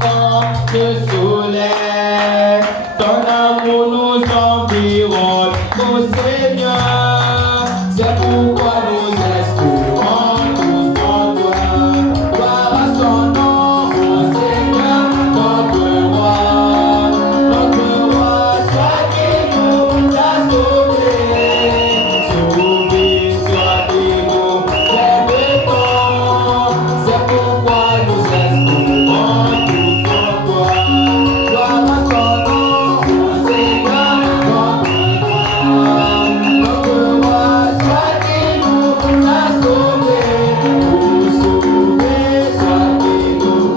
rayonnement de soleil. Ton amour nous environne, mon Seigneur. C'est pourquoi nous espérons tous en toi. Gloire à son nom, mon Seigneur, notre roi. Notre roi, toi qui nous as sauvés. Sauvé soit nous, c'est pourquoi nous espérons tous en toi. Gloire à son nom, mon Seigneur, notre roi, soit qui nous a sauvés. Pour sauver, soit qui nous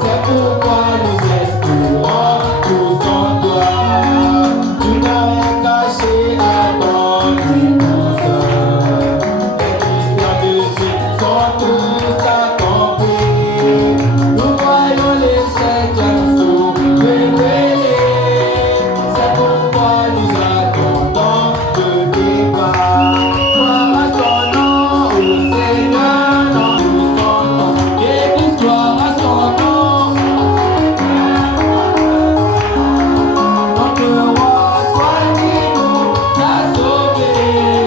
c'est pourquoi nous espérons tous en toi. Tu n'as rien caché à ton épouse. Les mystères de Dieu sont tous accomplis. Nous voyons les septièmes sous révélés. C'est pourquoi nous attendons le départ. Gloire à son nom, au Seigneur, dans nous sommes. Et gloire à son nom. Notre roi, soit qui nous a sauvés.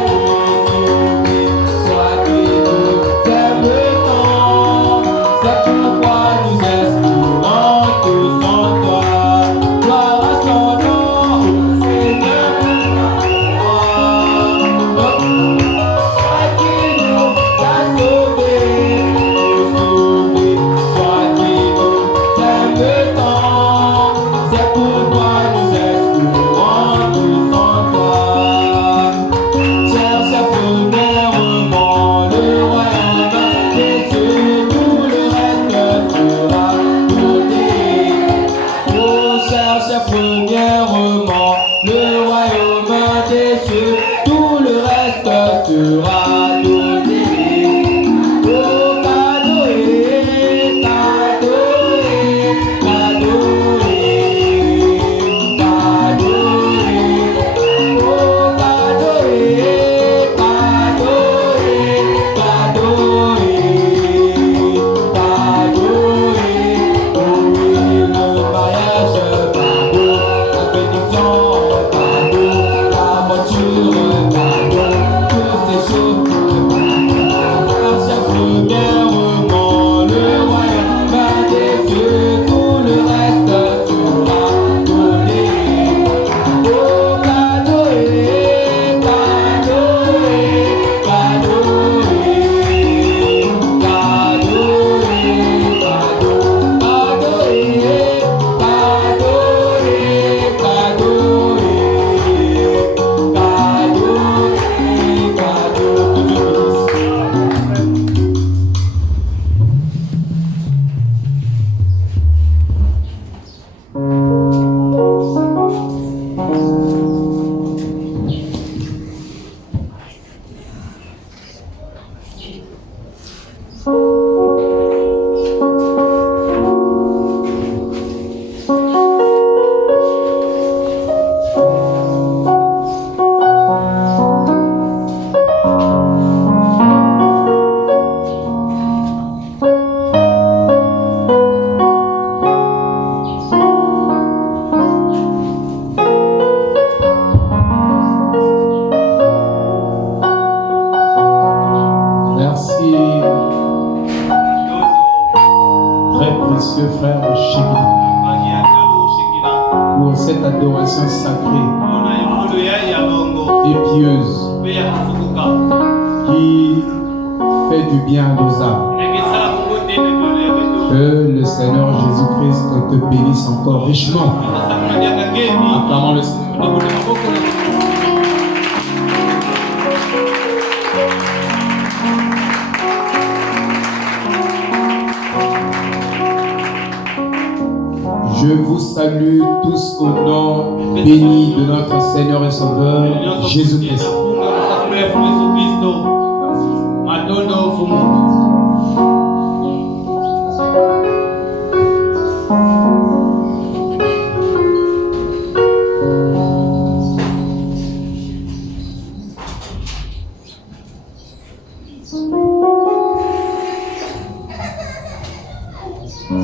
Soit qui nous aime tant. C'est pourquoi nous espérons tous en toi. Gloire à son nom, au Seigneur. Soit qui nous a sauvés. Soit qui nous aime tant. C'est pourquoi nous espérons tous en toi. Cherche premièrement le royaume des cieux, tout le reste sera donné. Oh, cherche premièrement le royaume des cieux, tout le reste sera donné. Oh, cadeau, cadeau, cadeau, cadeau. Oh, cadeau, le mariage cadeau, la bénédiction cadeau, la voiture cadeau, toutes ces choses cherche premièrement le royaume des cieux, tout le reste sera donné. Oh, cadeau, cadeau, cadeau, Merci, très précieux frère Shekina, pour cette adoration sacrée et pieuse qui fait du bien à nos âmes. Que le Seigneur Jésus-Christ te bénisse encore richement. Acclamons le Seigneur. Je vous salue tous au nom béni de notre Seigneur et Sauveur Jésus-Christ. Reste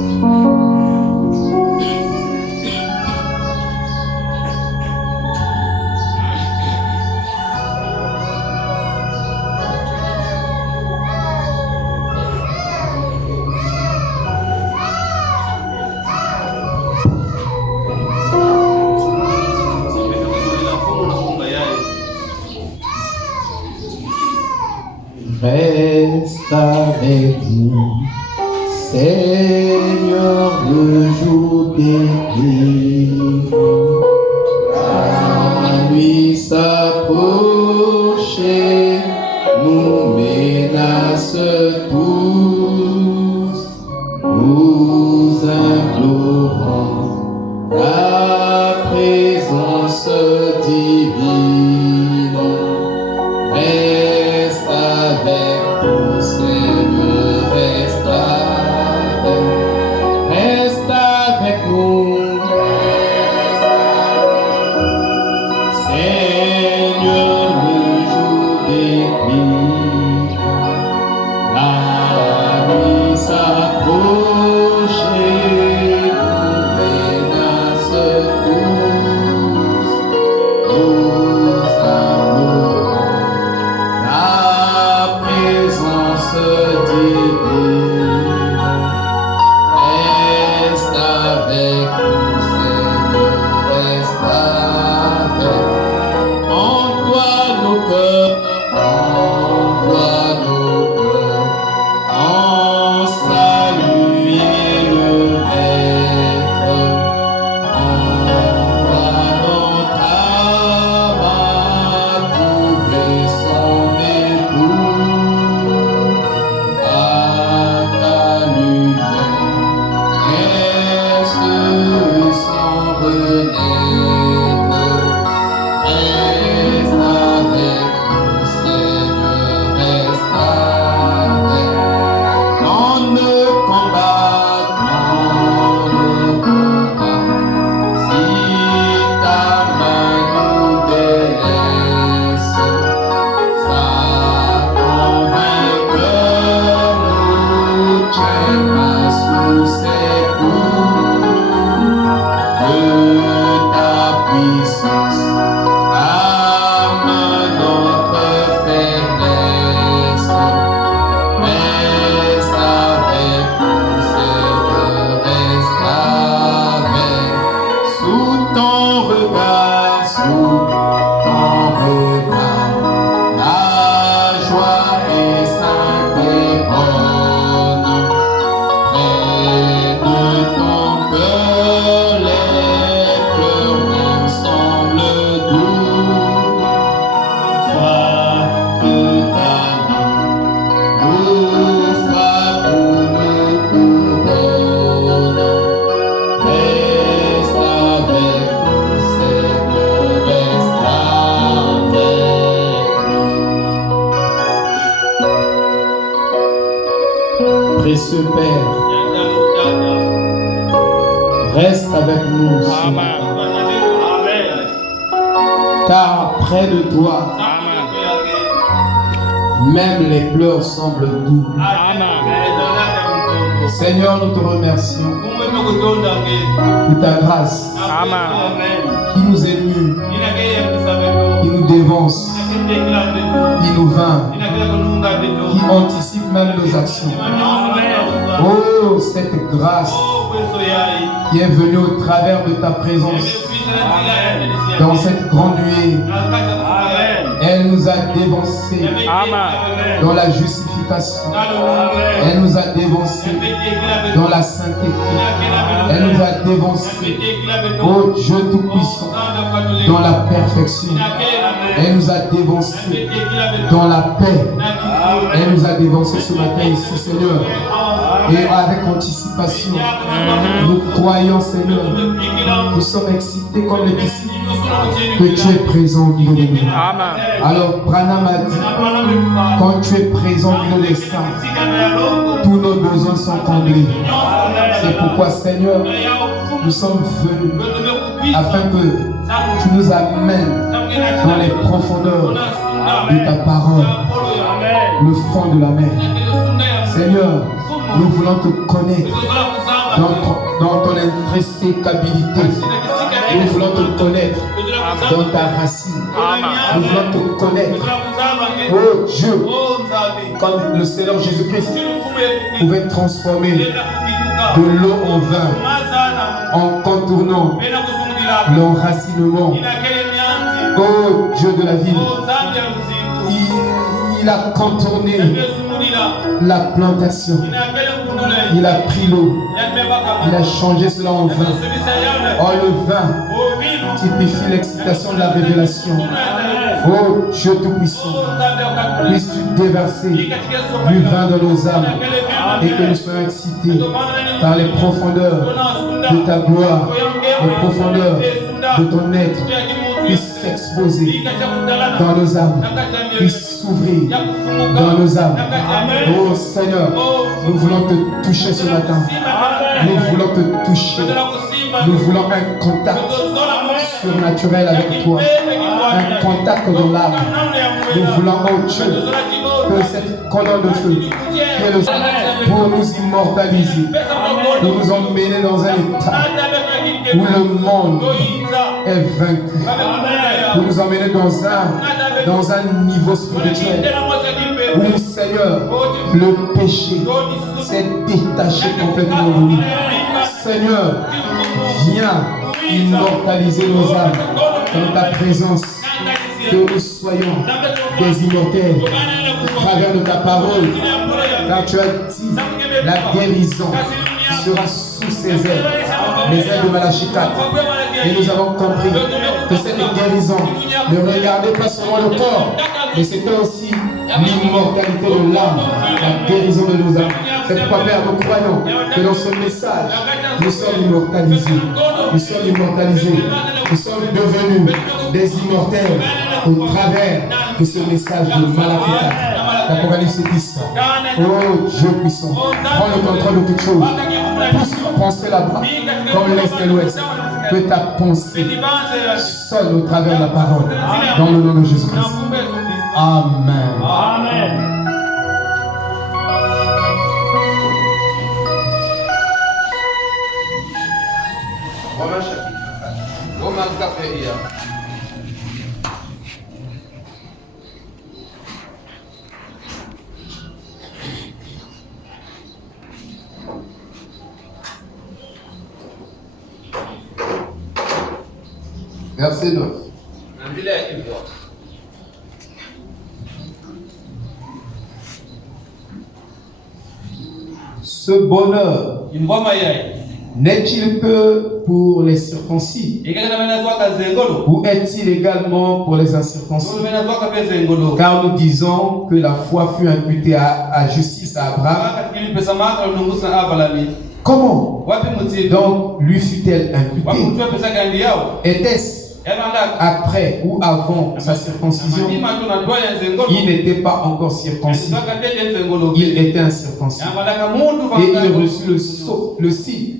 avec nous, Seigneur, le jour des délivrants. La nuit s'approche, nous menace tous. Nous implorons ta présence divine. Reste avec nous, Seigneur, reste avec nous. Seigneur, le jour des nuits, la nuit s'approche, nous menace tous. Nous implorons la présence divine. Reste avec nous, Seigneur, reste avec. En toi nos cœurs, en saluer le Maître. En toi notre âme a trouvé son époux. À ta lumière, reste sans renaître. Reste avec nous, Seigneur, reste avec. Dans le combat, si ta main nous délaisse, Satan vainqueur nous tient pas sous ses coups. Que ta puissance amène notre faiblesse. Reste avec nous, Seigneur, reste avec. Sous ton regard, la joie est sainte et bonne. Près de ton cœur, les pleurs même semblent doux. Sois que ta main nous frappe ou nous couronne. Reste avec nous, Seigneur, reste avec. Précieux Père, reste avec nous, Seigneur. Car près de toi, même les pleurs semblent doux. Seigneur, nous te remercions pour ta grâce qui nous émue, qui nous dévance, qui nous vainc, qui anticipe même nos actions. Oh, cette grâce qui est venue au travers de ta présence dans cette grande nuée, elle nous a dévancés dans la justification. Elle nous a dévancés dans la sainteté. Elle nous a dévancés, oh Dieu Tout-Puissant, dans la perfection. Elle nous a dévancés dans la paix. Elle nous a dévancés ce matin ici, Seigneur. Et avec anticipation, nous croyons, Seigneur, nous sommes excités comme les disciples que tu es présent au milieu de nous. Alors, Branham a dit, quand tu es présent au milieu des saints, tous nos besoins sont comblés. C'est pourquoi, Seigneur, nous sommes venus afin que tu nous amènes dans les profondeurs de ta parole, le fond de la mer. Seigneur, Nous voulons te connaître dans ton intrinsèquabilité. Nous voulons te connaître dans ta racine. Nous voulons te connaître. Oh Dieu, comme le Seigneur Jésus-Christ pouvait transformer de l'eau en vin en contournant l'enracinement. Oh Dieu de la ville, il a contourné la plantation. Il a pris l'eau. Il a changé cela en vin. Oh, le vin typifie l'excitation de la révélation. Oh Dieu Tout-Puissant, puisses-tu déverser du vin dans nos âmes et que nous soyons excités par les profondeurs de ta gloire, les profondeurs de ton être, puissent s'exposer dans nos âmes, puissent s'ouvrir dans nos âmes. Oh Seigneur, nous voulons te toucher ce matin. Nous voulons te toucher. Nous voulons un contact surnaturel avec toi. Un contact dans l'âme. Nous voulons, oh Dieu, que cette colonne de feu pour nous immortaliser, pour nous emmener dans un état où le monde est vaincu, pour nous emmener dans un niveau spirituel où, Seigneur, le péché s'est détaché complètement de nous. Seigneur, viens immortaliser nos âmes dans ta présence, que nous soyons des immortels au travers de ta parole, car tu as dit la guérison sera sous ses ailes, les ailes de Malachie 4. Et nous avons compris que cette guérison ne regardait pas seulement le corps, mais c'était aussi l'immortalité de l'âme, la guérison de nos âmes. C'est pourquoi, Père, nous croyons que dans ce message, nous sommes immortalisés. Nous sommes immortalisés. Nous sommes devenus des immortels au travers de ce message de Malachie 4. L'Apocalypse 10. Oh Dieu puissant, prends le contrôle de toute chose. Pousse ta pensée là-bas, comme l'Est et l'Ouest. Que ta pensée sonne au travers de la parole. Dans le nom de Jésus-Christ. Amen. Amen. Romains chapitre 4. Romains 4. Verset 9. Ce bonheur n'est-il que pour les circoncis ou est-il également pour les incirconcis? Car nous disons que la foi fut imputée à justice à Abraham. Comment donc lui fut-elle imputée? Était-ce après ou avant sa circoncision? Il n'était pas encore circoncis. Il était incirconcis. Et il reçut le signe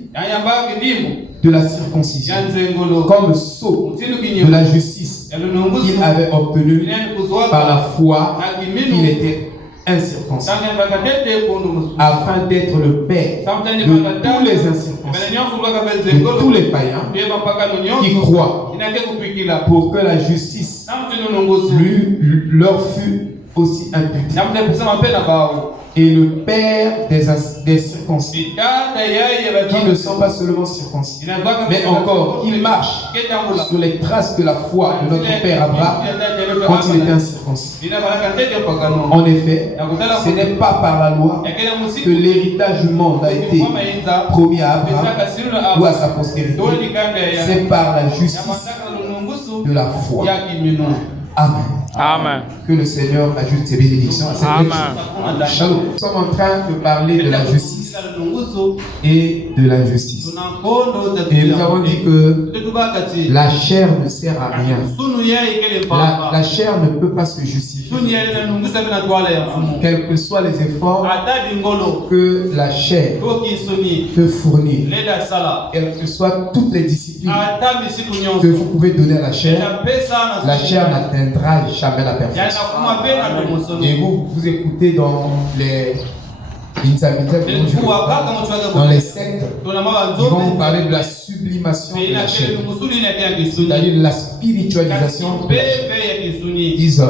de la circoncision comme sceau de la justice qu'il avait obtenu par la foi qu'il était incirconcis, afin d'être le père de tous les incirconcis, de tous les païens qui croient, pour que la justice leur fut aussi imputée. Et le père des circoncis, qui ne sont pas seulement circoncis, mais encore qui marchent sur les traces de la foi de notre père Abraham quand il était incirconcis. En effet, ce n'est pas par la loi que l'héritage du monde a été promis à Abraham ou à sa postérité, c'est par la justice de la foi. Amen. Amen. Que le Seigneur ajoute ses bénédictions à cette lecture. Shalom. Nous sommes en train de parler de la justice et de l'injustice. Et nous avons dit que la chair ne sert à rien. La chair ne peut pas se justifier. Quels que soient les efforts que la chair peut fournir, quelles que soient toutes les disciplines que vous pouvez donner à la chair n'atteindra jamais la perfection. Et vous écoutez dans Dans les sectes, ils vont vous parler de la sublimation de la chair, c'est-à-dire de la spiritualisation de la chair. Ils disent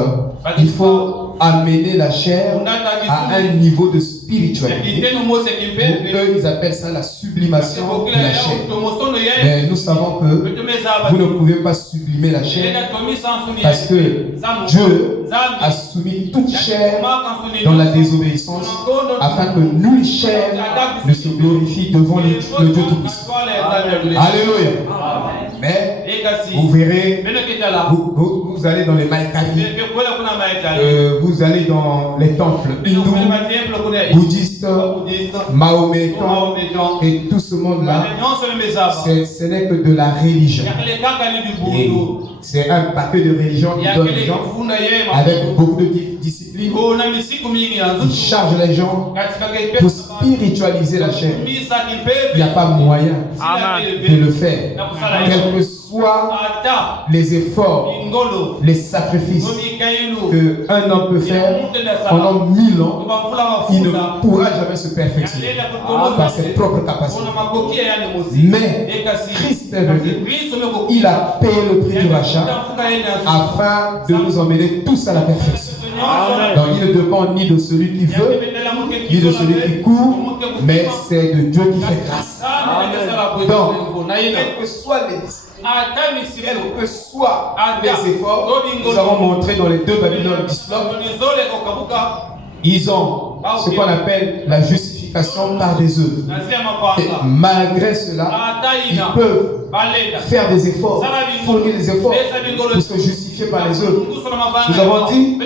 il faut amener la chair à un niveau de spiritualité. Eux, ils appellent ça la sublimation de la chair. Mais nous savons que vous ne pouvez pas sublimer la chair parce que Dieu a soumis toute chair dans la désobéissance afin que nulle chair ne se glorifie devant le Dieu Tout-Puissant. Alléluia. Mais vous verrez, vous allez dans les Maïkari, vous allez dans les temples hindous, bouddhistes, mahométans et tout ce monde-là, ce n'est que de la religion. C'est un paquet de religions qui donne les gens avec beaucoup de disciplines. Ils chargent les gens pour spiritualiser la chair. Il n'y a pas moyen de le faire. Quels que soient les efforts, les sacrifices qu'un homme peut faire pendant 1000 ans, il ne pourra jamais se perfectionner par ses propres capacités. Mais Christ est venu, il a payé le prix du rachat afin de nous emmener tous à la perfection. Donc il ne dépend ni de celui qui veut, ni de celui qui court, mais c'est de Dieu qui fait grâce. Donc, quels que soient les disciplines, quels que soient les efforts, nous avons montré dans les deux Babylone d'Islam, ils ont ce qu'on appelle la justification par des œuvres. Et malgré cela, ils peuvent faire des efforts, fournir des efforts pour se justifier par les œuvres. Nous avons dit,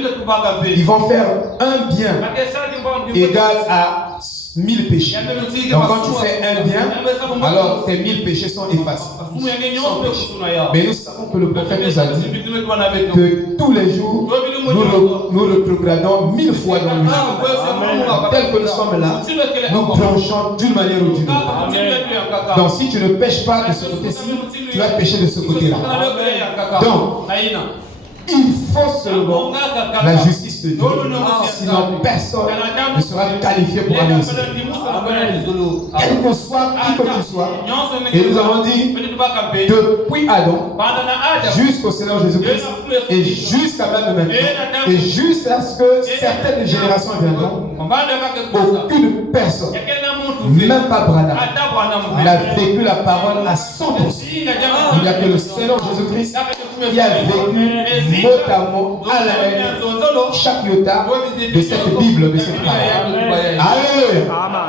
ils vont faire un bien égal à 1000 péchés. Donc quand tu fais un bien, alors tes 1000 péchés sont effacés. Mais nous savons que le prophète nous a dit que tous les jours, nous rétrogradons 1000 fois dans le jour. Tel que nous sommes là, nous planchons d'une manière ou d'une autre. Donc si tu ne pêches pas de ce côté-ci, tu vas pêcher de ce côté-là. Donc, il faut seulement la justice de Dieu. Sinon, personne ne sera qualifié pour aller ici. Quel que soit qui que tu sois. Et nous avons dit, depuis Adam jusqu'au Seigneur Jésus-Christ et jusqu'à même maintenant et jusqu'à ce que certaines générations viendront, aucune personne, même pas Branham, n'a vécu la parole à 100%. Il n'y a que le Seigneur Jésus-Christ qui a vécu notamment à la lettre chaque iota de cette Bible, de cette parole. Alléluia.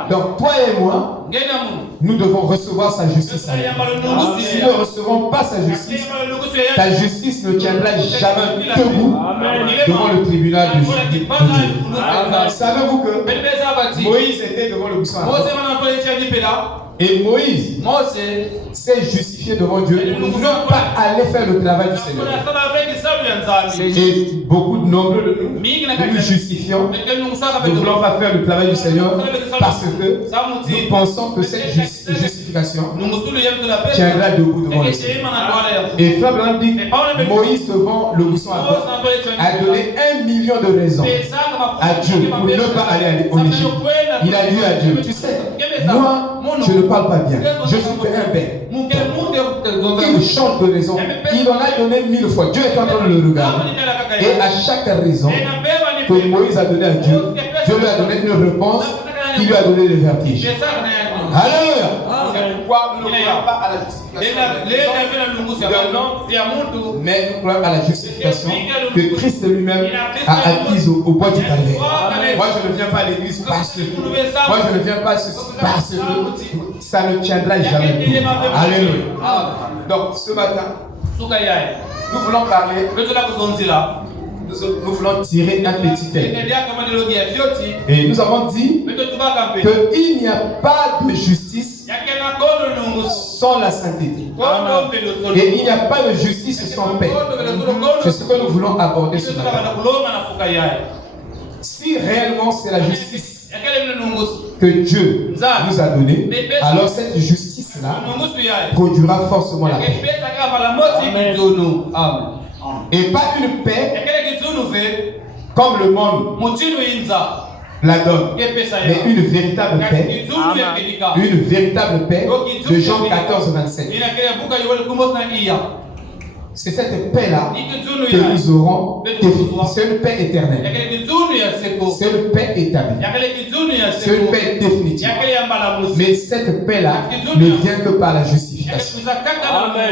Donc toi et moi, nous devons recevoir sa justice. Si nous ne recevons pas sa justice, ta justice ne tiendra jamais debout devant le tribunal de Dieu. Savez-vous que Moïse était devant le buisson? Et Moïse s'est justifié devant Dieu. Il ne voulait pas aller faire le travail du Seigneur. Et beaucoup de nombreux de nous, nous justifions, nous ne voulons pas faire le travail du Seigneur parce que nous pensons que cette justification tiendra debout devant le Seigneur. Et Frère Branham dit, Moïse devant le buisson a donné 1 million de raisons à Dieu pour ne pas aller au Égypte. Il a dit à Dieu, tu sais, moi, je ne parle pas bien. Je suis un bête. Il chante de raison. Il en a donné 1000 fois. Dieu est en train de le regarder. Et à chaque raison que Moïse a donné à Dieu, Dieu lui a donné une réponse qui lui a donné le vertige. Alléluia. Nous ne croyons pas à la justification. Mais nous croyons à la justification que Christ lui-même a acquise au bois du calvaire. Moi, je ne viens pas à l'église parce que. Moi, je ne viens pas parce que ça ne tiendra jamais. Alléluia. Donc, ce matin, nous voulons parler. Nous voulons tirer un petit thème. Et nous avons dit qu'il n'y a pas de justice sans la sainteté. Et il n'y a pas de justice sans paix. C'est ce que nous voulons aborder ce matin. Si réellement c'est la justice que Dieu nous a donnée, alors cette justice-là produira forcément la paix. Amen. Et pas une paix comme le monde la donne. Mais une véritable paix, une véritable paix de Jean 14, 27. C'est cette paix-là que nous aurons. C'est une paix éternelle. C'est une paix établie. C'est une paix définitive. Mais cette paix-là ne vient que par la justification.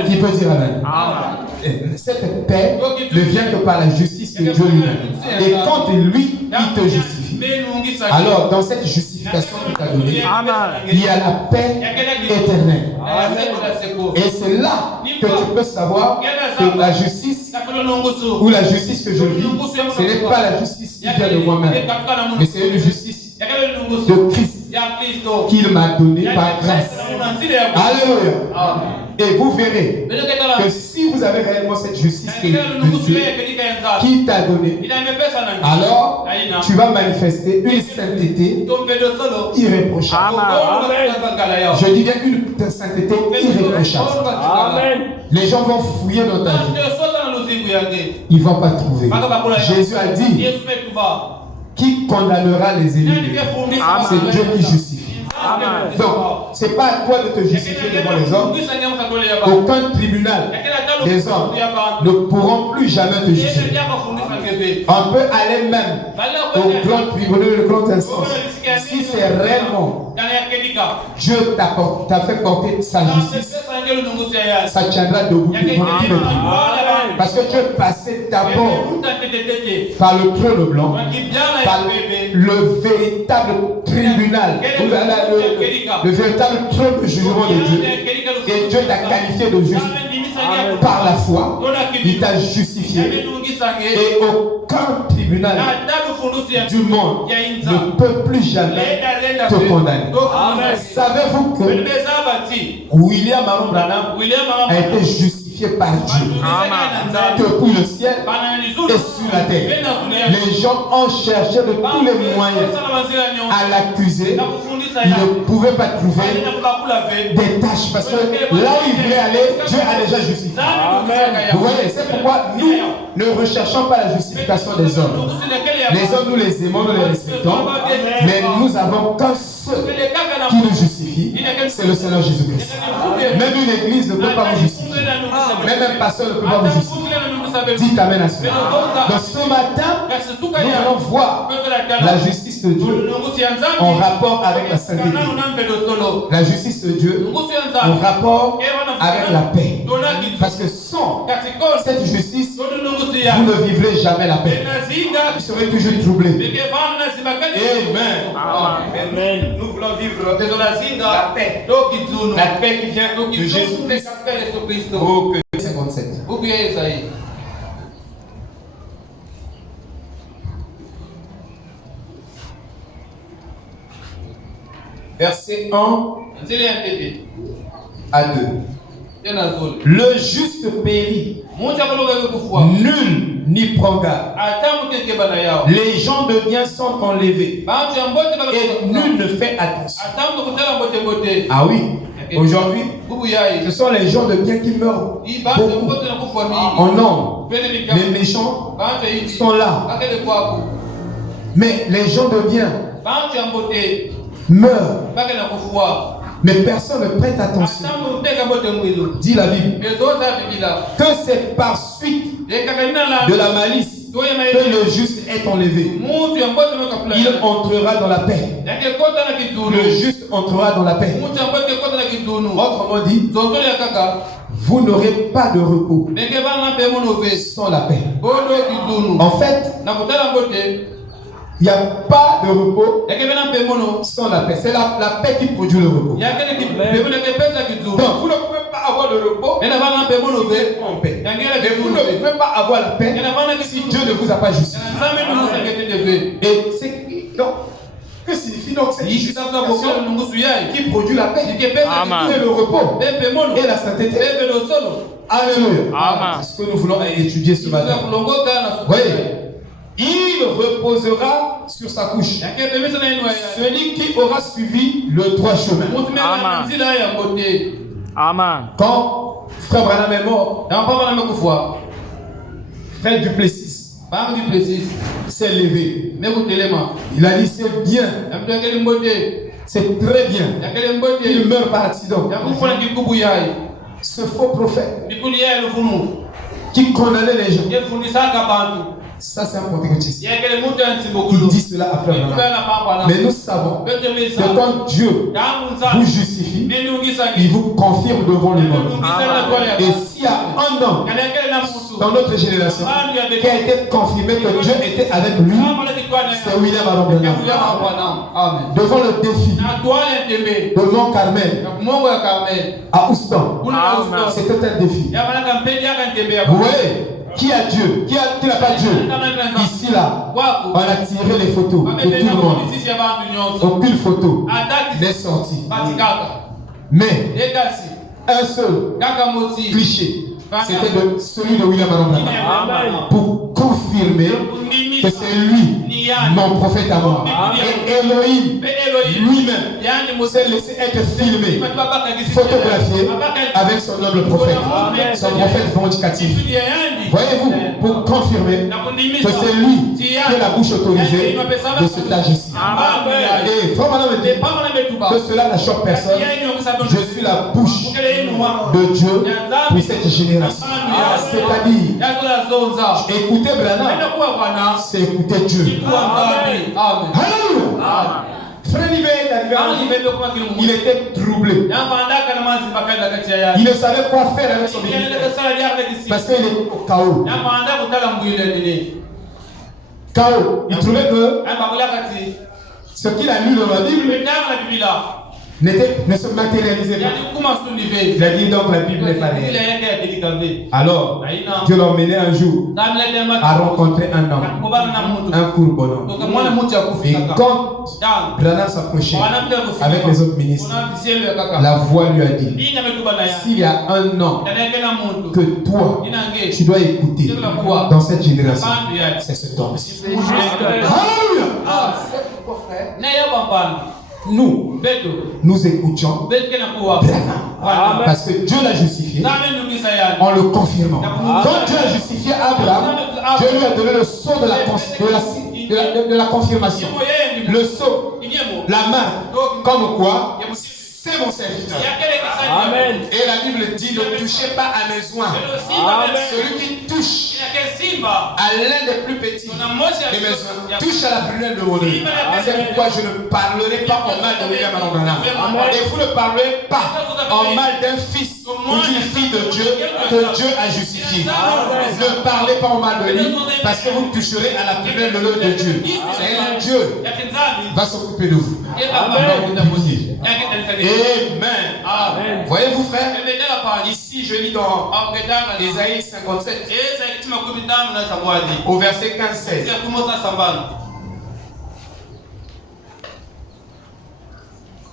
Qui peut dire amen? Cette paix ne vient que par la justice de Dieu lui-même. Et quand lui, il te justifie, alors dans cette justification qu'il t'a donnée, il y a la paix éternelle. Et c'est là que tu peux savoir que la justice ou la justice que je vis, ce n'est pas la justice qui vient de moi-même, mais c'est une justice de Christ qu'il m'a donnée par grâce. Alléluia. Et vous verrez que si vous avez réellement cette justice de Dieu qui t'a donné, alors tu vas manifester une sainteté irréprochable. Je dis bien une sainteté irréprochable. Les gens vont fouiller dans ta vie. Ils ne vont pas trouver. Jésus a dit, qui condamnera les élus? C'est Dieu qui justifie. Donc, ce n'est pas à toi de te justifier devant les hommes. Aucun tribunal des hommes ne pourront plus jamais te justifier. On peut aller même au grand tribunal, le grand instance. Si c'est réellement Dieu t'a fait porter sa justice, ça tiendra debout devant tous les tribunaux. Parce que Dieu passait d'abord par le trône blanc, par le véritable tribunal, le véritable trône de jugement de Dieu. Et Dieu t'a qualifié de juste par la foi. Il t'a justifié. Et aucun tribunal du monde ne peut plus jamais te condamner. Savez-vous que William Aaron Branham a été justifié par Dieu depuis le ciel et sur la terre? Les gens ont cherché de tous les moyens à l'accuser. Ils ne pouvaient pas trouver des tâches parce que là où il voulait aller, Dieu a déjà justifié. Vous voyez, c'est pourquoi nous ne recherchons pas la justification des hommes. Les hommes, nous les aimons, nous les respectons, mais nous avons qu'un seul qui nous justifie, c'est le Seigneur Jésus-Christ. Même une église ne peut pas vous justifier. Même un pasteur ne peut pas vous justifier. Dites amen à cela. Donc ce matin, nous allons voir la justice de Dieu en rapport avec la sainteté. La justice de Dieu en rapport avec la paix. Parce que sans cette justice, vous ne vivrez jamais la paix. Vous serez toujours troublés. Amen. Nous voulons vivre la paix. La paix qui vient de Jésus-Christ. Oh, 57. Verset 1 à 2. Le juste périt, nul n'y prend garde. Les gens de bien sont enlevés et nul ne fait attention. Ah oui, aujourd'hui, ce sont les gens de bien qui meurent beaucoup en nombre. Les méchants sont là. Mais les gens de bien meurent. Mais personne ne prête attention. Dit la Bible que c'est par suite de la malice que le juste est enlevé. Il entrera dans la paix. Le juste entrera dans la paix. Autrement dit, vous n'aurez pas de repos sans la paix. En fait, il n'y a pas de repos sans la paix. C'est la paix qui produit le repos. Donc, vous ne pouvez pas avoir de repos si vous êtes en paix. Et vous ne pouvez pas avoir la paix si Dieu ne vous a pas justifié. Et c'est donc, que signifie donc cette justification qui produit la paix et le repos et la sainteté? Alléluia. C'est ce que nous voulons étudier ce matin. Voyez, il reposera sur sa couche. Celui qui aura suivi le droit chemin. Amen. Quand Frère Branham est mort, Frère Duplessis s'est levé. Il a dit c'est bien. C'est très bien. Il meurt par accident. Ce faux prophète qui condamnait les gens. Ça, c'est un pentecôtiste. Il dit cela à Frère Branham. Mais nous savons que quand Dieu vous justifie, il vous confirme devant le monde. Et s'il y a un homme dans notre génération qui a été confirmé que Dieu était avec lui, c'est William Aron Branham. Amen. Devant le défi de Mont Carmel à Houston, c'était un défi. Vous voyez? Qui a Dieu? Qui n'a pas Dieu? Ici, là, on a tiré les photos de tout le monde. Aucune photo n'est sortie. Mais un seul cliché, c'était celui de William Aron Branham pour confirmer que c'est lui, mon prophète à moi. Et Elohim lui-même s'est laissé être filmé, photographié avec son noble prophète, son prophète vindicatif. Voyez-vous, pour confirmer que c'est lui qui a la bouche autorisée de cet âge ici. Et Frère Branham me dit que cela ne choque personne. Je suis la bouche de Dieu pour cette génération. C'est-à-dire, écouter Branham, c'est écouter Dieu. Amen. Alléluia. Frère Nivet est arrivé, il était troublé. Il ne savait quoi faire avec son ministère parce qu'il est au chaos. Chaos. Il trouvait que ce qu'il a lu dans la Bible ne se matérialisait pas. Il a dit donc la Bible n'est pas réelle. Alors, Dieu l'a emmené un jour à rencontrer un homme, un court bonhomme. Et quand Branham s'approchait avec les autres ministres, la voix lui a dit: s'il y a un homme que toi, tu dois écouter dans cette génération, c'est cet homme. Alléluia. Nous écoutions Branham parce que Dieu l'a justifié en le confirmant. Quand Dieu a justifié Abraham, Dieu lui a donné le sceau de la confirmation. Le sceau, la marque, comme quoi c'est mon serviteur. Amen. Et la Bible dit: ne touchez pas à mes oins. Celui qui touche à l'un des plus petits de mes oins touche à la prunelle de mon œil. C'est pourquoi je ne parlerai pas en mal de William Aron Branham. Et vous ne parlez pas en mal d'un fils ou d'une fille de Dieu que Dieu a justifié. Ne parlez pas en mal de lui parce que vous toucherez à la prunelle de l'œil de Dieu. Et Dieu va s'occuper de vous. Amen. Voyez-vous, frère, ici je lis dans Ésaïe 57 au verset 15-16.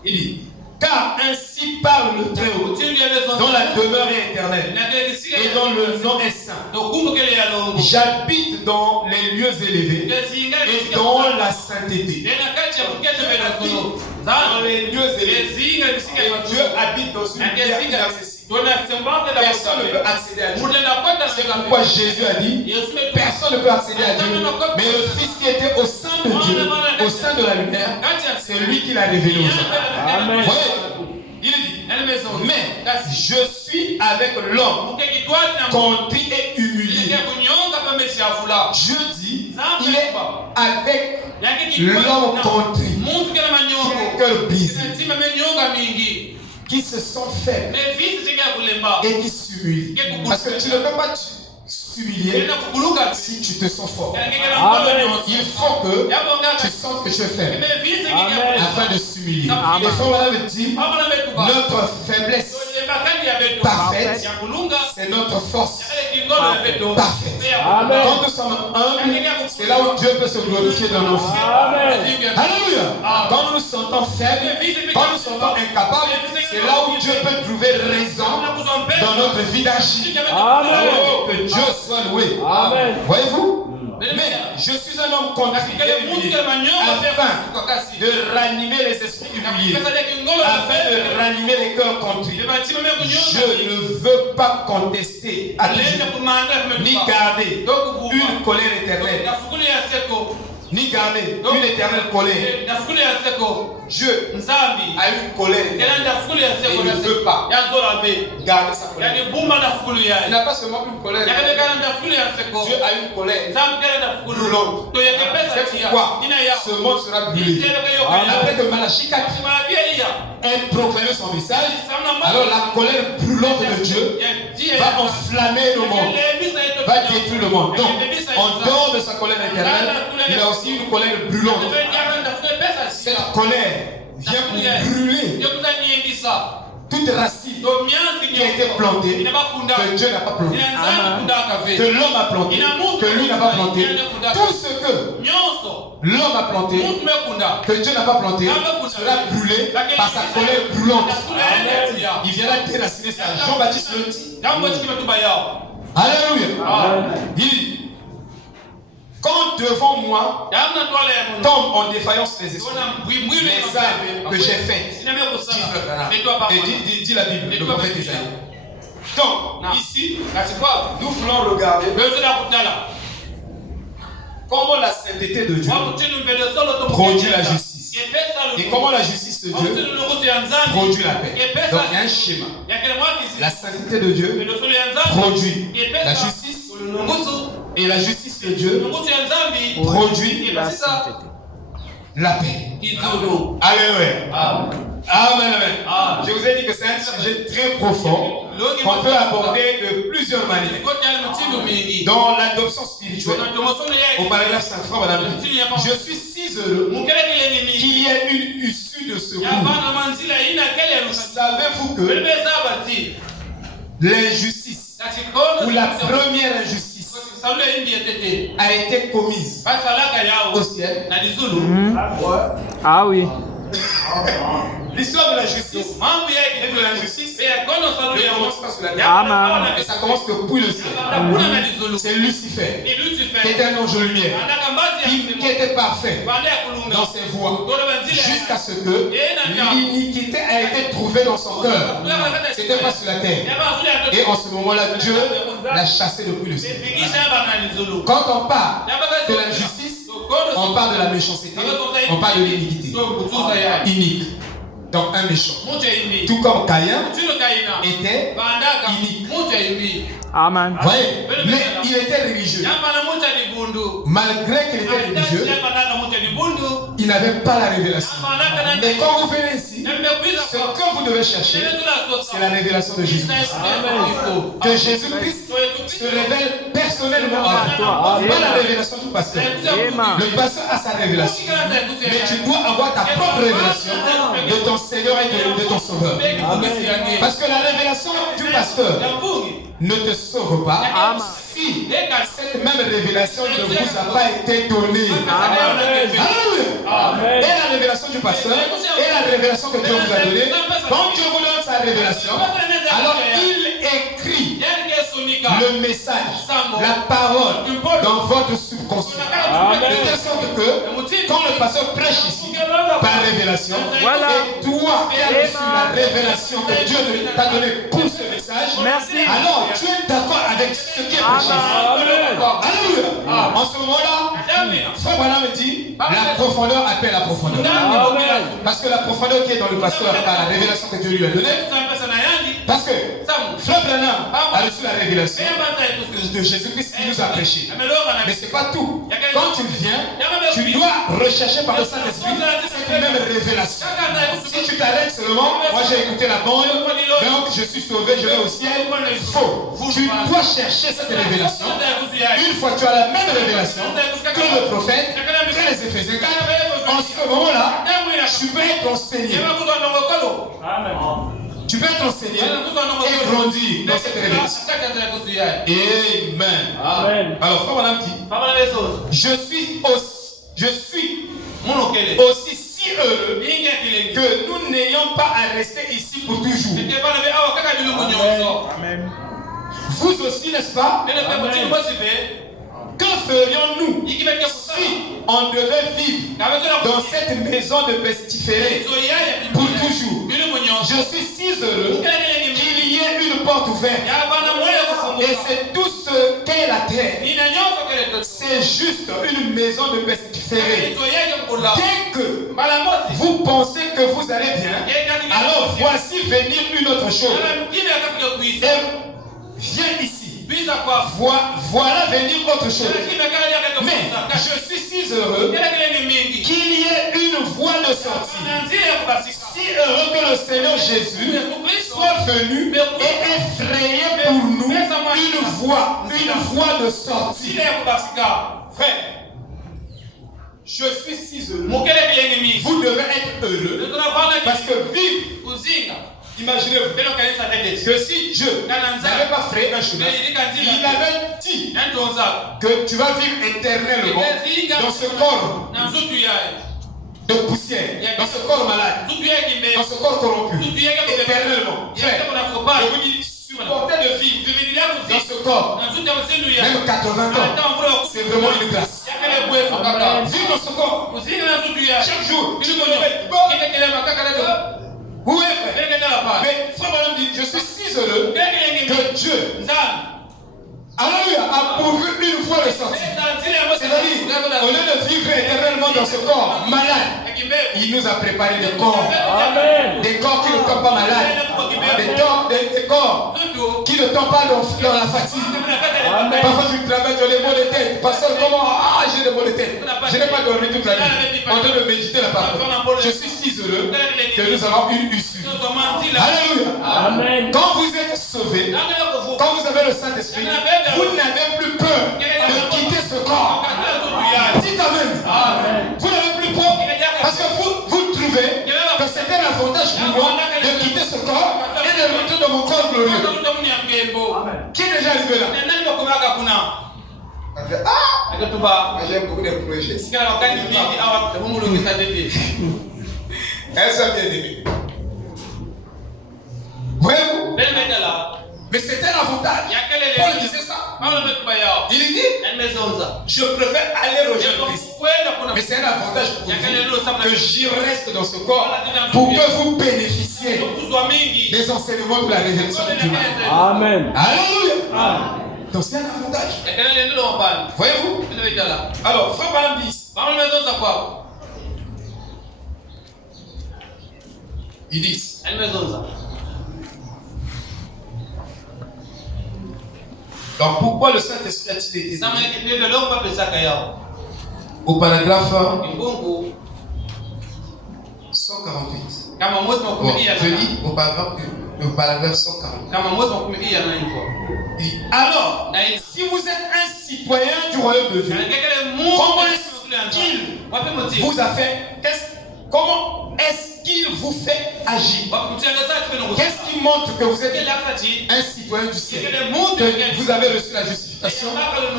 Il dit: car ainsi parle le Très-Haut, dont la demeure est éternelle et dont le nom est saint. J'habite dans les lieux élevés et dans la sainteté. Dans les lieux élevés. Et Dieu habite dans une terre inaccessible. Personne ne peut accéder à Dieu. C'est pourquoi Jésus a dit: personne ne peut accéder à Dieu. Mais le Fils qui était au sein de Dieu, au sein de la lumière, c'est lui qui l'a révélé aux hommes. Vous voyez? Il dit: mais je suis avec l'homme contrit et humilié. Je dis, il est avec l'homme contrit, qui a le cœur brisé, qui se sent faible et qui s'humilie. Parce que tu ne peux pas s'humilier si tu te sens fort. Il faut que tu sentes que tu es faible afin de s'humilier. Et Frère me dit: notre faiblesse parfaite, c'est notre force parfaite. Quand nous sommes humbles, c'est là où Dieu peut se glorifier dans nos vies. Alléluia. Quand nous nous sentons faibles, quand nous nous sentons incapables, c'est là où Dieu peut trouver raison dans notre vie d'agir. Que Dieu soit loué. Voyez-vous? Mais je suis un homme contrite et humilié, afin de ranimer les esprits humiliés, afin de ranimer les cœurs contrits. Je ne veux pas contester à toujours, ni garder une colère éternelle, ni garder une éternelle colère. Dieu a une colère éternelle et il ne veut pas garder sa colère. Il n'a pas seulement une colère, Dieu a une colère brûlante. C'est pourquoi ce monde sera brûlé. Après que Malachie 4 ait proclamé son message, alors la colère brûlante de Dieu va enflammer le monde, va détruire le monde. Donc, en dehors de sa colère éternelle, il a aussi une colère brûlante. Cette colère vient pour brûler toute racine qui a été plantée, que Dieu n'a pas planté, que l'homme a planté, que lui n'a pas planté. Tout ce que l'homme a planté, que Dieu n'a pas planté, sera brûlé par sa colère brûlante. Il viendra déraciner ça. Jean-Baptiste le dit. Alléluia. Il dit, quand devant moi tombent en défaillance les esprits, les âmes que j'ai faites, dit la Bible, le prophète Isaïe. Donc, ici, nous voulons regarder comment la sainteté de Dieu produit la justice. Et comment la justice de Dieu produit la paix. Donc, il y a un schéma. La sainteté de Dieu produit la justice. Et la justice de Dieu produit la paix. Alléluia. Amen. Je vous ai dit que c'est un sujet très profond qu'on peut aborder de plusieurs manières. Dans l'adoption spirituelle, au paragraphe 5, madame, je suis si heureux qu'il y ait une issue de secours. Savez-vous que l'injustice ou la première injustice a été commise au ciel? Ah oui. L'histoire de la justice et de l'injustice ne commence pas sur la terre, et ça commence que pour le ciel. C'est Lucifer, qui était un ange de lumière, qui était parfait dans ses voies, jusqu'à ce que l'iniquité a été trouvée dans son cœur. C'était pas sur la terre. Et en ce moment-là, Dieu l'a chassé depuis le ciel. Quand on parle de l'injustice, on parle de la méchanceté, on parle de l'iniquité. Inique. Donc un méchant. Tout comme Caïn était inique. Amen. Voyez, mais il était religieux. Malgré qu'il était religieux, il n'avait pas la révélation. Mais quand vous venez ici, ce que vous devez chercher, c'est la révélation de Jésus-Christ. Que Jésus-Christ se révèle personnellement à toi. Pas la révélation du pasteur. Le pasteur a sa révélation. Mais tu dois avoir ta propre révélation de ton Seigneur et de ton Sauveur. Parce que la révélation du pasteur ne te sauve pas si cette même révélation ne vous a pas été donnée. Amen. Et la révélation du pasteur et la révélation que Dieu vous a donnée, quand Dieu vous donne sa révélation, alors il écrit le message, la parole dans votre subconscient. De telle sorte que quand le pasteur prêche ici par révélation, et toi qui as reçu la révélation que Dieu t'a donnée pour ce message, alors tu es d'accord avec ce qui est prêché. Alléluia. En ce moment-là, Frère Branham me dit, la profondeur appelle la profondeur. Parce que la profondeur qui est dans le pasteur par la révélation que Dieu lui a donnée, parce que Frère Branham a reçu la révélation de Jésus-Christ qui nous a prêché. Mais ce n'est pas tout. Quand tu viens, tu dois rechercher par le Saint-Esprit cette même révélation. Si tu t'arrêtes seulement, moi j'ai écouté la bande, donc je suis sauvé, je vais au ciel. Faux. Tu dois chercher cette révélation. Une fois que tu as la même révélation que le prophète, que les Éphésiens 4, en ce moment-là, tu peux être enseigné. Tu peux être enseigné et grandir dans cette révélation. Amen. Alors, Frère Madame dit, je suis aussi si heureux que nous n'ayons pas à rester ici pour toujours. Amen. Vous aussi, n'est-ce pas? que ferions-nous si on devait vivre dans cette maison de pestiférés pour toujours? Je suis si heureux qu'il y ait une porte ouverte. Et c'est tout ce qu'est la terre. C'est juste une maison de pestiférés. Dès que vous pensez que vous allez bien, alors voici venir une autre chose. Viens ici. Voilà venir autre chose. Mais je suis si heureux qu'il y ait une voie de sortie. Si heureux que le Seigneur Jésus soit venu et effrayé pour nous une voie de sortie. Frère, je suis si heureux. Vous devez être heureux parce que vivre. Imaginez-vous que si Dieu n'avait pas fait un chemin, il avait dit que tu vas vivre éternellement dans ce corps de poussière, dans ce corps malade, dans ce corps corrompu, éternellement. Frère, je vous dis, supporter de vivre dans ce corps, même 80 ans, c'est vraiment une grâce. Vivre dans ce corps, chaque jour, oui, frère. Mais frère Madame dit, je suis si heureux que Dieu a pourvu une fois de sortie. C'est-à-dire, au lieu de vivre éternellement dans ce corps malade, il nous a préparé des corps. Amen. Des corps qui ne tombent pas malades. Des corps qui ne tombent pas dans la fatigue. Amen. Parfois tu travailles, tu as des maux de tête. Pasteur, comment? J'ai des maux de tête. Je n'ai pas dormi toute la nuit. En train de méditer la parole. Je suis si heureux que nous avons une issue. Alléluia. Amen. Quand vous êtes sauvés, quand vous avez le Saint-Esprit, vous n'avez plus peur de quitter ce corps. Dites Amen. Vous n'avez plus peur parce que vous trouvez que c'est un avantage pour moi de quitter ce corps et de rentrer dans mon corps glorieux. Qui est déjà arrivé là? J'aime beaucoup les projets. Est-ce que bien aimé? Voyez-vous? Mais c'est un avantage. Paul disait ça. Il dit, je préfère aller rejoindre Christ. Mais c'est un avantage pour vous que j'y reste dans ce corps pour que vous bénéficiez des enseignements de la révélation de Dieu. Amen. Alléluia. Donc c'est un avantage. Voyez-vous? Alors, frère Madame dit, ils disent, donc pourquoi le Saint-Esprit a-t-il été au paragraphe 148. Bon, je lis au paragraphe 148. Alors, si vous êtes un citoyen du royaume de Dieu, comment est-ce qu'il vous a fait? Comment est-ce qu'il vous fait agir? Qu'est-ce qui montre que vous êtes un citoyen du ciel? Que vous avez reçu la justification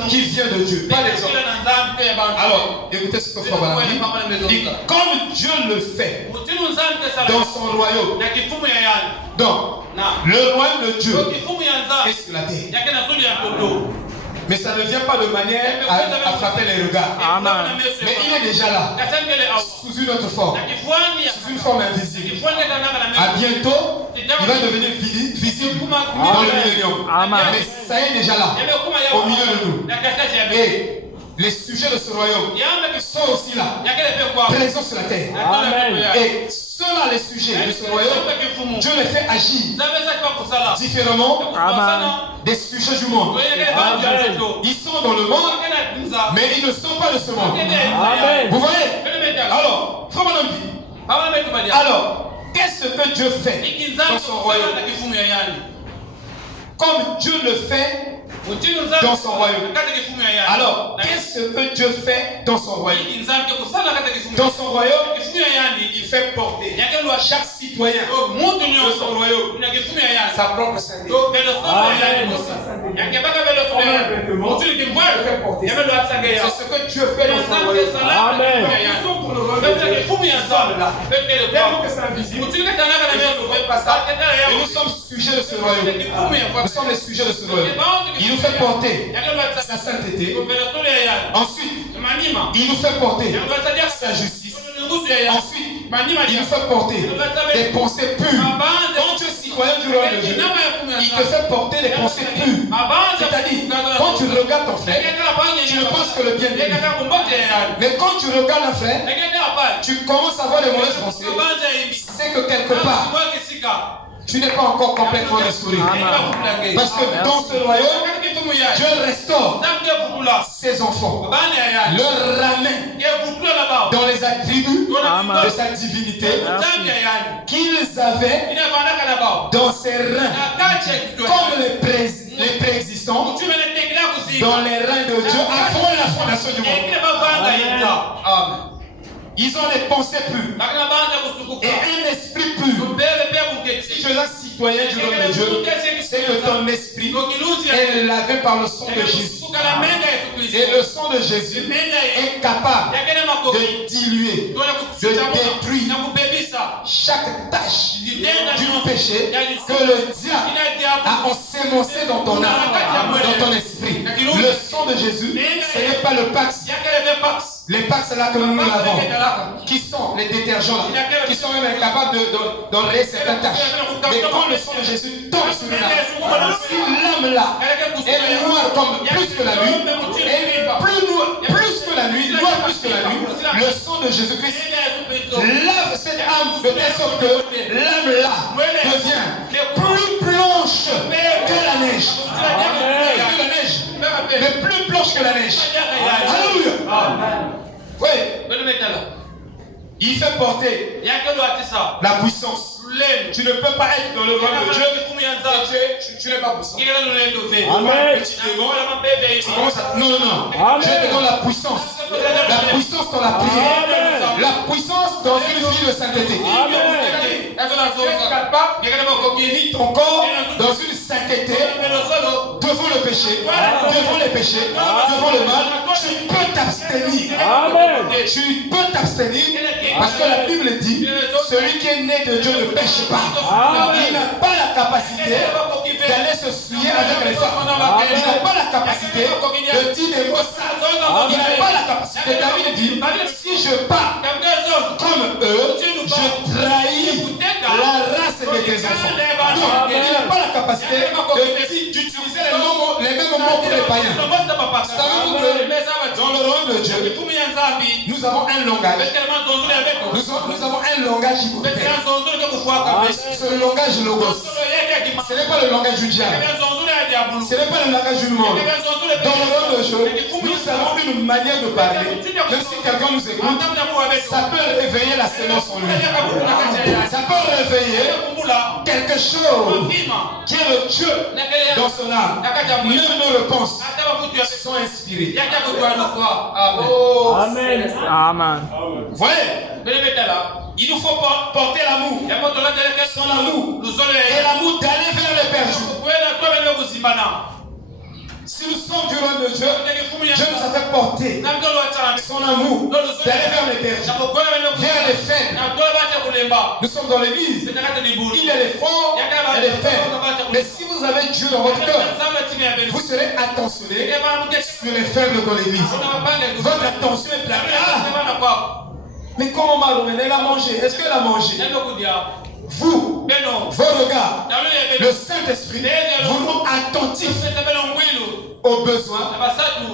qui vient de Dieu, pas les hommes. Alors, écoutez ce que Frère Balaam dit. Comme Dieu le fait dans son royaume, donc le royaume de Dieu est sur la terre. Mais ça ne vient pas de manière à frapper les regards. Amen. Mais il est déjà là, sous une autre forme, sous une forme invisible. À bientôt, il va devenir visible dans le millénium. Mais ça est déjà là, au milieu de nous. Et les sujets de ce royaume sont aussi là, présents sur la terre. Amen. Et ceux-là, les sujets de ce royaume, Dieu les fait agir différemment des sujets du monde. Amen. Ils sont dans le monde, mais ils ne sont pas de ce monde. Amen. Vous voyez? Alors, frère Madame dit, alors, qu'est-ce que Dieu fait dans son royaume? Comme Dieu le fait dans son royaume. Alors, qu'est-ce que Dieu fait dans son royaume? Dans son royaume, il fait porter chaque citoyen de son royaume sa propre sainteté. C'est ce que Dieu fait dans son royaume. Amen. Et nous sommes sujets de ce royaume. Nous sommes les sujets de ce royaume. Il nous fait porter sa sainteté. Ensuite, il nous fait porter sa justice. Ensuite, il nous fait porter des pensées pures. Quand tu es citoyen du royaume de Dieu, il te fait porter des pensées pures. C'est-à-dire, quand tu regardes ton frère, tu ne penses que le bien de lui. Mais quand tu regardes un frère, tu commences à avoir des mauvaises pensées. C'est que quelque part, tu n'es pas encore complètement restauré. Parce que dans ce royaume, Dieu restaure ses enfants, leur ramène dans les attributs de sa divinité qu'ils avaient dans ses reins, comme les préexistants dans les reins de Dieu avant la fondation du monde. Amen. Ils ont des pensées pures et un esprit pur. Si tu es un citoyen du royaume de Dieu, c'est que ton esprit est lavé par le sang de Jésus. Et le sang de Jésus est capable de diluer, de détruire chaque tâche du péché que le diable a ensémencé dans ton âme, dans ton esprit. Le sang de Jésus, ce n'est pas le Pax. Les Pax là que nous lavons, qui sont les détergents là, qui sont même incapables d'enlever certaines tâches. Mais quand le sang de Jésus tombe sur l'âme, si l'âme là est noire comme plus que la nuit, et plus que la nuit, noire plus que la nuit, le sang de Jésus-Christ lave cette âme de telle sorte que l'âme là devient plus blanche que la neige. Que la neige, mais plus blanche que la neige. Alléluia. Oui. Il fait porter la puissance. Tu ne peux pas être dans le royaume de Dieu et tu n'es pas puissant. Amen. Non. Je te donne la puissance. La puissance dans la prière. La puissance dans une vie de sainteté. Tu es capable de guérir ton corps dans une sainteté devant le péché, devant les péchés, devant le mal. Tu peux t'abstenir. Tu peux t'abstenir parce que la Bible dit celui qui est né de Dieu ne pêche pas. Il n'a pas la capacité d'aller se souiller avec les femmes. Il n'a pas la capacité de dire des mots sales. Il n'a pas la capacité. David dit si je pars comme eux, je trahis la race de tes enfants. Donc, il n'a pas la capacité d'utiliser les mêmes mots que les païens. Savez-vous que dans le royaume de Dieu, nous avons un langage. Nous avons un langage hypothèque. Ce langage logos. Ce n'est pas le langage du diable. Ce n'est pas le langage du monde. Dans le royaume de Dieu, nous avons une manière de parler. Même si quelqu'un nous écoute, ça peut réveiller la sémence en lui. Ça peut réveiller quelque chose qui est le Dieu dans son âme. Même nos réponses sont inspirées. Amen. Amen. Vous voyez, il nous faut porter l'amour. Son amour. Et l'amour d'aller vers les perdus. Si nous sommes du royaume de Dieu, Dieu nous a fait porter son amour d'aller vers les perdus, vers les faibles. Nous sommes dans l'église. Il y a les forts et les faibles. Mais si vous avez Dieu dans votre cœur, vous serez attentionné sur les faibles dans l'église. Votre attention est placée. Mais comment Maroumène, elle a mangé? Est-ce qu'elle a mangé? Vous, vos regards, le Saint-Esprit vous rend attentifs aux besoins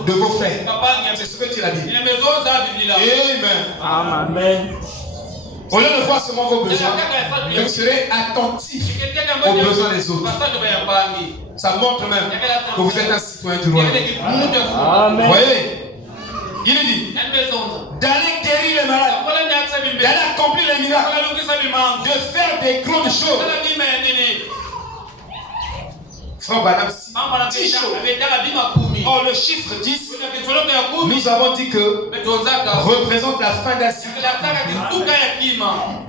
de vos frères. C'est ce que tu as dit. Amen. Amen. Au lieu de voir seulement vos besoins, vous serez attentifs aux besoins des autres. Ça montre même que vous êtes un citoyen du royaume. Amen. Vous voyez? Il dit d'aller guérir les malades, d'aller accomplir les miracles, de faire des grandes choses. Frère Banam, 10 choses. Or, le chiffre 10, nous avons dit que représente la fin d'un cycle.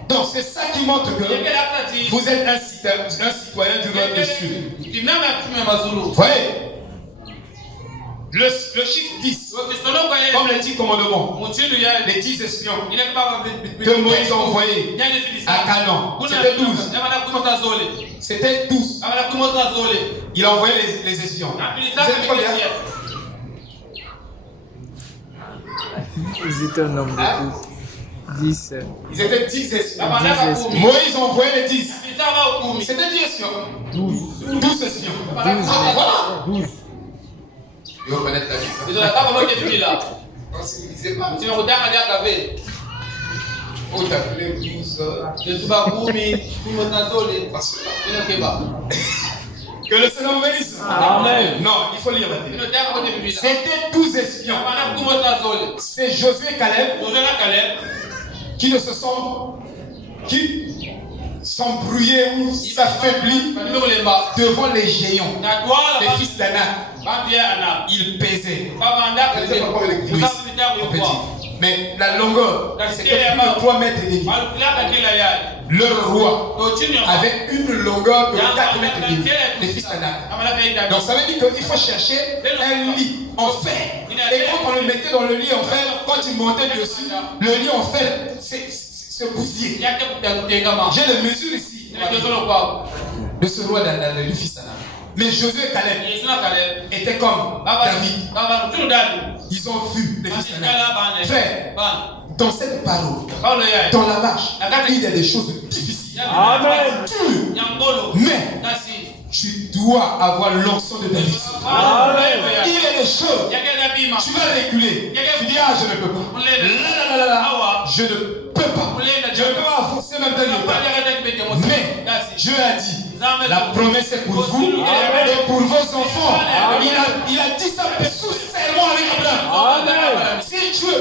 Donc, c'est ça qui montre que vous êtes un citoyen du royaume des cieux. Vous voyez? Le chiffre 10, comme le dit commandement, les 10 espions que Moïse a envoyés à Canaan, c'était 12. C'était 12. Il a envoyé les espions. Vous êtes combien? Ils étaient au nombre de 10. Ils étaient 10 espions. Moïse a envoyé les 10. C'était 10 espions. 12 espions. Voilà. 12. Il faut connaître la vie. Non, c'est pas. Oh, t'as appelé 12. Que le Seigneur vous bénisse. Amen. Non, il faut lire la Bible. C'était 12 espions. C'est Josué et Caleb qui ne se sont. Qui s'embrouillaient ou s'affaiblit devant les géants, les fils d'Anak. Ils pesaient. Mais la longueur, c'était plus de 3 mètres et demi. Leur roi avait une longueur de 4 mètres et demi. Les fils d'Anak. Donc ça veut dire qu'il faut chercher un lit en fer. Et quand on le mettait dans le lit en fer, quand il montait dessus, le lit en fer, c'est bousillé. J'ai des mesures ici de ce roi du fils d'Anak. Mais Josué et Caleb étaient comme David. Ils ont vu les fils d'Anak. Frère, dans cette parole, dans la marche, il y a des choses difficiles. Amen. Mais tu dois avoir l'onction de David. Il y a des choses, tu vas reculer. Tu dis, ah, je ne peux pas. Je ne peux pas. Je ne peux pas avancer même dans le pas. Mais Dieu a dit, la promesse est pour vous et pour vos enfants. Il a dit ça sous serment avec Abraham. Si Dieu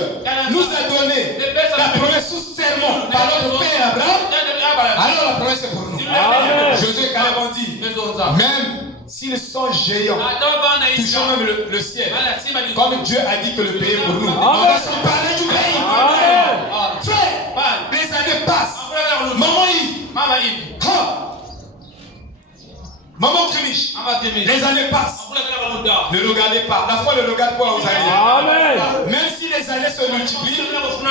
nous a donné la promesse sous serment par notre père Abraham, alors la promesse est pour nous. Josué et Caleb ont dit, même s'ils sont géants, touchant même le ciel, comme Dieu a dit que le pays est pour nous, on va s'emparer du pays. Frère, les années passent. Maman Yves, Maman Crémiche, les années passent. Ne regardez pas. La foi ne regarde pas aux années. Amen. Même si les années se multiplient,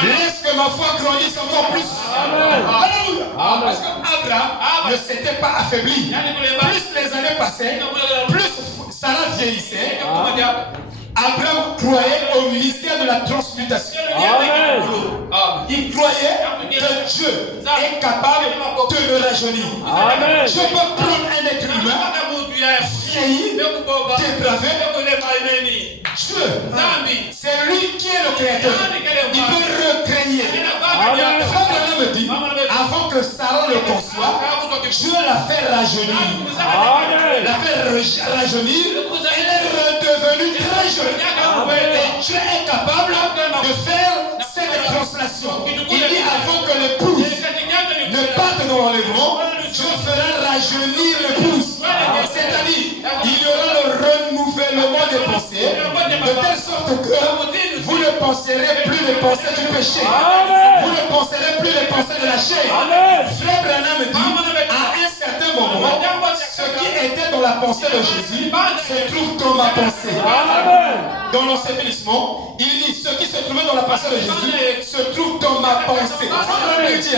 laisse que ma foi grandisse encore plus. Alléluia. Parce qu'Abraham ne s'était pas affaibli. Plus les années passaient, plus Sarah vieillissait. Abraham croyait au mystère de la transmutation. Amen. Il croyait que Dieu est capable de le rajeunir. Amen. Je peux prendre un être humain vieilli, dépravé. Dieu, c'est lui qui est le créateur. Il peut recréer. Frère me dit, avant que Sarah le conçoive, Dieu l'a fait rajeunir. L'a fait rajeunir. Elle est redevenue très jeune. Et Dieu est capable de faire cette translation. Il dit avant que l'épouse ne parte dans l'enlèvement, Dieu fera rajeunir l'épouse. C'est-à-dire, il y aura le renouvellement des pensées, de telle sorte que vous ne penserez plus les pensées du péché. Vous ne penserez plus les pensées de la chair. Frère Branham me dit, à un certain moment, ce qui était dans la pensée de Jésus se trouve dans ma pensée. Dans l'ensevelissement, il dit, ce qui se trouvait dans la pensée de Jésus se trouve dans ma pensée. Il dit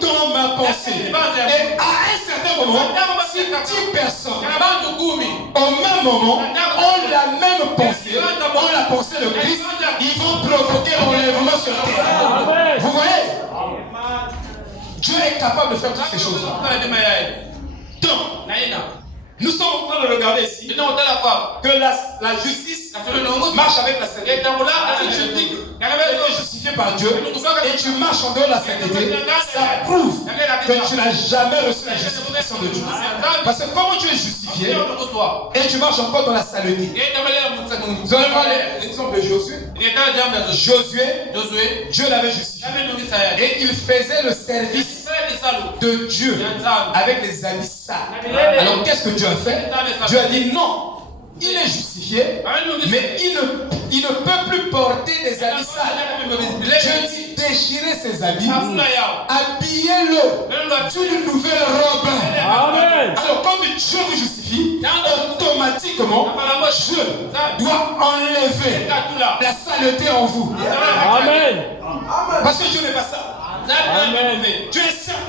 dans ma pensée. Et à un certain moment, si 10 personnes au même moment ont la même pensée, ont la pensée de Christ, ils vont provoquer l'enlèvement sur terre. Vous voyez? Dieu est capable de faire toutes ces choses. Donc, nous sommes en train de regarder ici que la justice marche avec la sainteté. Si tu dis que tu es justifié par Dieu et tu marches en dehors de la sainteté, ça prouve que tu n'as jamais reçu la justification de Dieu. Parce que comment tu es justifié et tu marches encore dans la saleté. Vous allez voir l'exemple de Josué. Josué, Dieu l'avait justifié. Et il faisait le service de Dieu avec les habits sales. Alors qu'est-ce que Dieu a fait? Dieu a dit non. il est justifié, mais il ne peut plus porter des habits sales. Je dis déchirer ses habits, habillez-le d'une nouvelle robe. Amen. Alors quand Dieu vous justifie, automatiquement, je dois enlever la saleté en vous. Amen. Parce que Dieu n'est pas ça. Amen. Dieu est saint.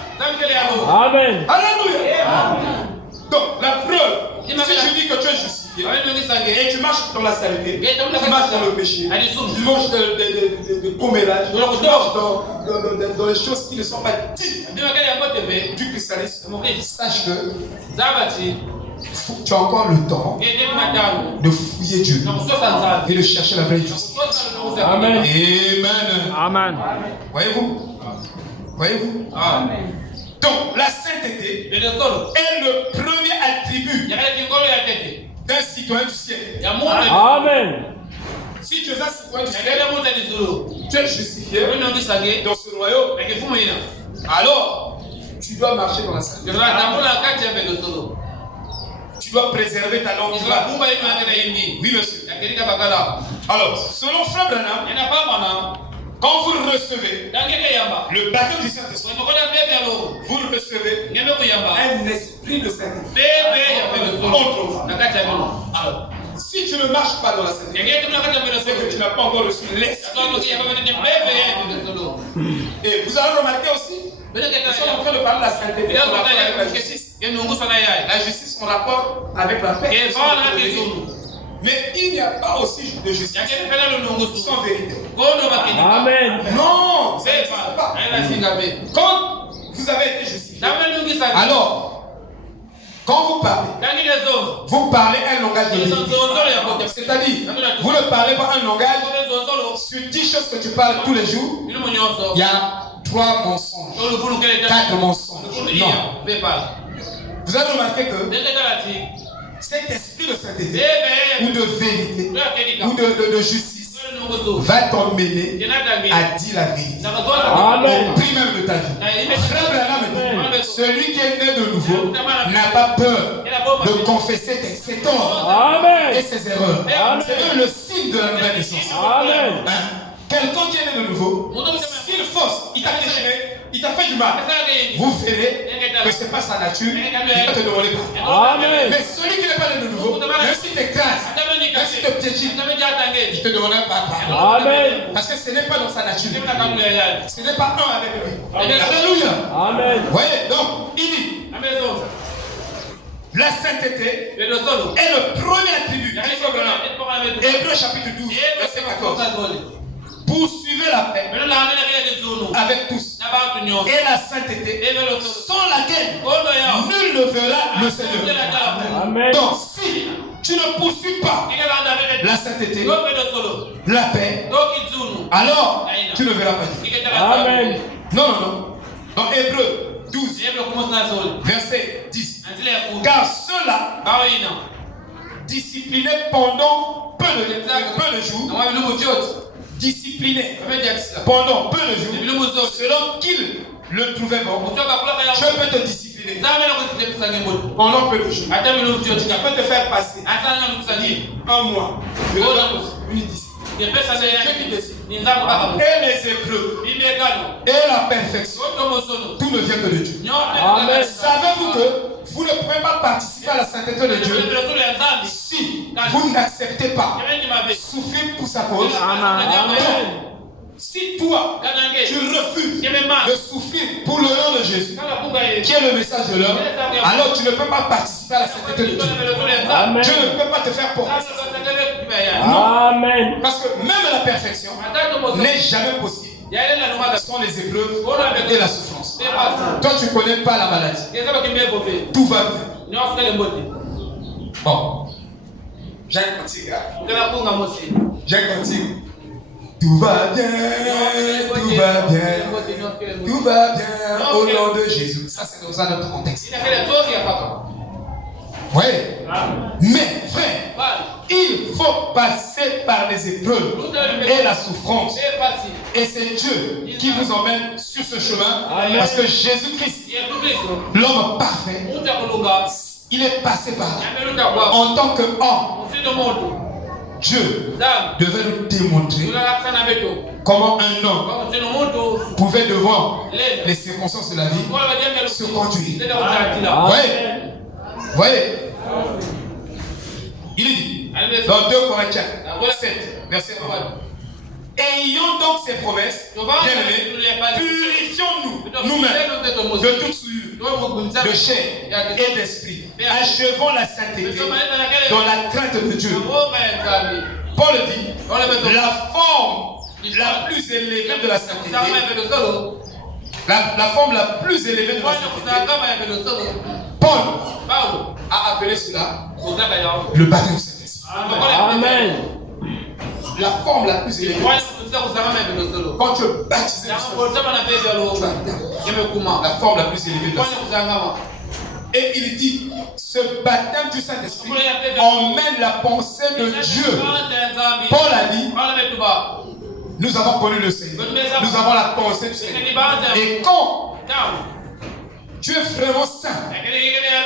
Amen. Alléluia. Donc la preuve, si je dis que tu es justifié et tu marches dans la saleté, tu marches dans le péché, tu manges de commérage, tu marches dans les choses qui ne sont pas dignes du christianisme, sache que tu as encore le temps de fouiller Dieu et de chercher la vraie justice. Amen. Amen. Amen. Voyez-vous? Voyez-vous? Amen. Donc la sainteté est le premier attribut d'un citoyen du ciel. Amen. Si tu es un citoyen du ciel, tu es justifié dans ce royaume. Alors, tu dois marcher dans la sainteté. Tu dois préserver ta langue. Oui, monsieur. Alors, selon Frère Branham, quand vous recevez le baptême du Saint-Esprit, vous recevez un esprit de sainteté. Alors, si tu ne marches pas dans la sainteté, c'est que tu n'as pas encore reçu l'esprit. Et vous allez remarquer aussi, nous sommes en train de parler de la sainteté en rapport avec la justice. La justice en rapport avec la paix. Mais il n'y a pas aussi de justice sans vérité. Amen. Non, c'est pas. Quand vous avez été justifié, alors, quand vous parlez un langage de vérité. C'est-à-dire, vous ne parlez pas un langage sur 10 choses que tu parles tous les jours. Il y a 3 mensonges, 4 mensonges. Non. Vous avez remarqué que cet esprit de sainteté ou de vérité ou de justice va t'emmener à dire la vérité. Amen. Au prix même de ta vie. Frère Branham dit, celui qui est né de nouveau n'a pas peur de confesser ses torts Amen. et ses erreurs. C'est même le signe de la nouvelle naissance. Amen. Quelqu'un qui est né de nouveau, s'il force, il t'a déchiré, il t'a fait du mal, vous verrez que ce n'est pas sa nature, il va te demander pas. Amen. Mais celui qui n'est pas né de nouveau, même s'il t'écrase, même s'il te piétine, il te demandera pas pardon. Amen. Parce que ce n'est pas dans sa nature. Ce n'est pas un avec lui. Alléluia. Amen. Vous voyez, donc, il dit, la sainteté est le premier attribut. Hébreux chapitre 12, verset 14. Poursuivez la paix avec tous et la sainteté sans laquelle nul ne verra le Seigneur. Amen. Donc si tu ne poursuis pas la sainteté, la paix, alors tu ne verras pas Dieu. Amen. Non. Dans Hébreux 12, verset 10. Car ceux-là, disciplinés pendant peu de jours, discipliné pendant peu de jours, selon qu'il le trouvait bon, je peux te discipliner pendant peu de jours. Je peux te faire passer un mois, une discipline. C'est Dieu qui décide. Et les épreuves et la perfection, tout ne vient que de Dieu. Amen. Savez-vous que vous ne pouvez pas participer à la sainteté de Dieu si vous n'acceptez pas souffrir pour sa cause? Amen. Si toi, tu refuses de souffrir pour le nom de Jésus, qui est le message de l'homme, alors tu ne peux pas participer à la sainteté de Dieu. Amen. Dieu ne peut pas te faire porter. Amen. Parce que même la perfection n'est jamais possible sans les épreuves et la souffrance. Toi, tu ne connais pas la maladie. Tout va bien. Bon. Jacques continue. Jacques continue. Tout va bien, tout va bien, tout va bien au nom de Jésus. Ça, c'est dans un autre contexte. Oui. Mais, frère, il faut passer par les épreuves et la souffrance. Et c'est Dieu qui vous emmène sur ce chemin. Parce que Jésus-Christ, l'homme parfait, Il est passé par là. En tant qu'homme, Dieu devait nous démontrer comment un homme pouvait devant les circonstances de la vie se conduire. Voyez. Il dit dans 2 Corinthiens 7, verset 1. Ayons donc ces promesses, bien-aimés, purifions-nous nous-mêmes de toute souillure, de chair et d'esprit. Achevons la sainteté dans la crainte de Dieu. Paul dit, la forme la plus élevée de la sainteté, la forme la plus élevée de la sainteté, Paul a appelé cela le baptême du Saint-Esprit. Amen. La forme la plus élevée. Quand tu es baptisé, la forme la plus élevée de la sainteté. Et il dit, ce baptême du Saint-Esprit emmène la pensée de Dieu. Paul a dit, nous avons connu le Seigneur. Nous avons la pensée du Seigneur. Et quand tu es vraiment saint,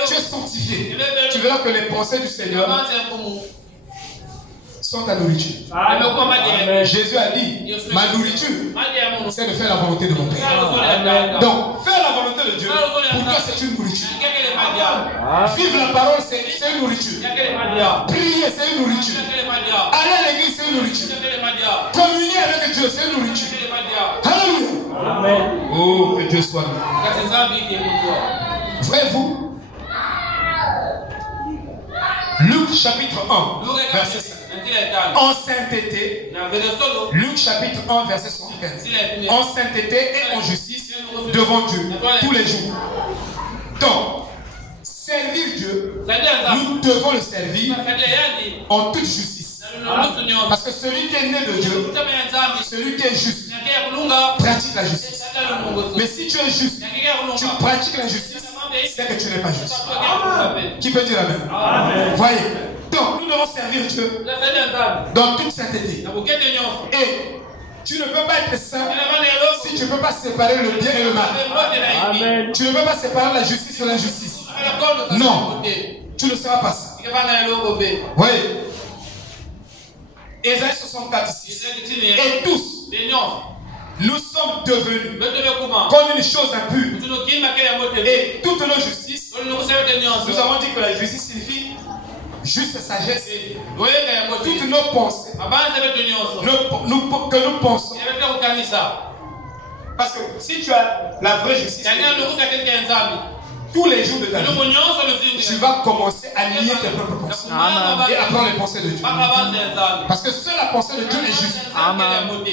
tu es sanctifié, tu verras que les pensées du Seigneur sont ta nourriture. Amen. Jésus a dit, ma nourriture, c'est de faire la volonté de mon Père. Amen. Donc, faire la volonté de Dieu, pour toi, c'est une nourriture. Vivre la parole, c'est une nourriture. Prier, c'est une nourriture. Aller à l'église, c'est une nourriture. Communier avec Dieu, c'est une nourriture. Alléluia. Amen. Oh, que Dieu soit loué. Voyez-vous, Luc chapitre 1, verset 5. En sainteté, Luc chapitre 1, verset 75. En sainteté et en justice devant Dieu tous les jours. Donc, servir Dieu, nous devons le servir en toute justice. Parce que celui qui est né de Dieu, celui qui est juste, pratique la justice. Mais si tu es juste, tu pratiques la justice, c'est que tu n'es pas juste. Qui peut dire amen? Amen. Voyez. Donc, nous devons servir Dieu dans toute sainteté. Et tu ne peux pas être saint si tu ne peux pas séparer le bien et le mal. Amen. Tu ne peux pas séparer la justice et l'injustice. Non, tu ne seras pas saint. Voyez. Ésaïe 64 6. Et tous, nous sommes devenus comme une chose impure. Et toute nos justices, nous avons dit que la justice signifie juste sagesse. Toutes nos pensées, que nous pensons. Parce que si tu as la vraie justice, tous les jours de ta vie, tu vas commencer à nier tes propres pensées et apprendre les pensées de Dieu. Parce que seule la pensée de Dieu est juste.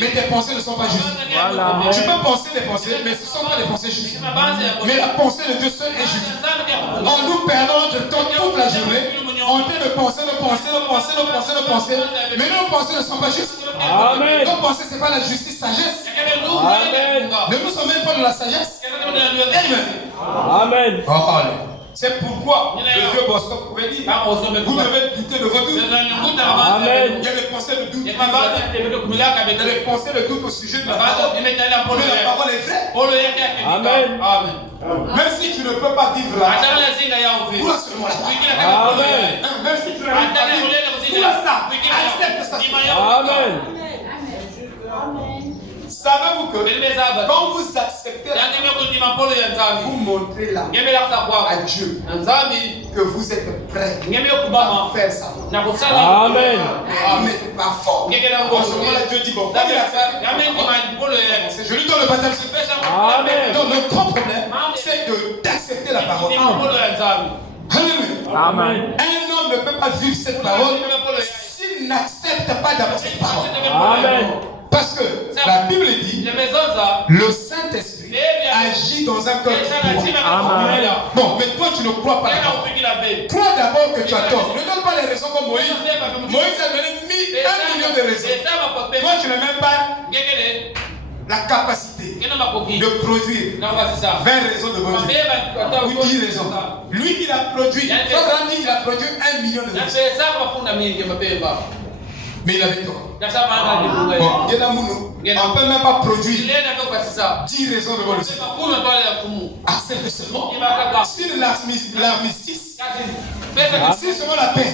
Mais tes pensées ne sont pas justes. Tu peux penser des pensées, mais ce ne sont pas des pensées justes. Mais la pensée de Dieu seule est juste. En nous perdant notre temps toute la journée, en train de penser, mais nos pensées ne sont pas justes. Amen. Nos pensées, ce n'est pas la justice, sagesse. Amen. Ne nous sommes même pas de la sagesse. Amen. Amen. C'est pourquoi le vieux Bosco pouvait dire, vous devez douter de vos doutes. Amen. Il y a des pensées de doute. Il y a des pensées de doute au sujet de la parole. Mais la parole est vraie. Amen. Amen. Même si tu ne peux pas vivre là, crois seulement là. Amen. Même si tu ne peux pas vivre, crois ça. Accepte ça. Amen. Savez-vous que quand vous acceptez vous montrez là à Dieu que vous êtes prêts à faire ça. Amen. Amen. Pas fort. En ce moment-là, Dieu dit bon, je lui donne le baptême. Amen. Donc le grand problème, c'est d'accepter la parole. Alléluia. Amen. Un homme ne peut pas vivre cette parole s'il n'accepte pas d'abord cette parole. Amen. Parce que la Bible dit, le Saint-Esprit agit dans un cœur qui croit. Amen. Bon, mais toi tu ne crois pas. Crois d'abord que tu as tort. Ne donne pas les raisons comme Moïse. Moïse a donné 1 million de raisons. Toi tu n'as même pas la capacité de produire 20 raisons devant Dieu. Ou 10 raisons. Lui il a produit, il a produit 1 million de raisons. Mais il avait tort. Bon, on ne peut même pas produire 10 raisons devant le Seigneur. Accepte seulement. Si l'armistice Si seulement la paix,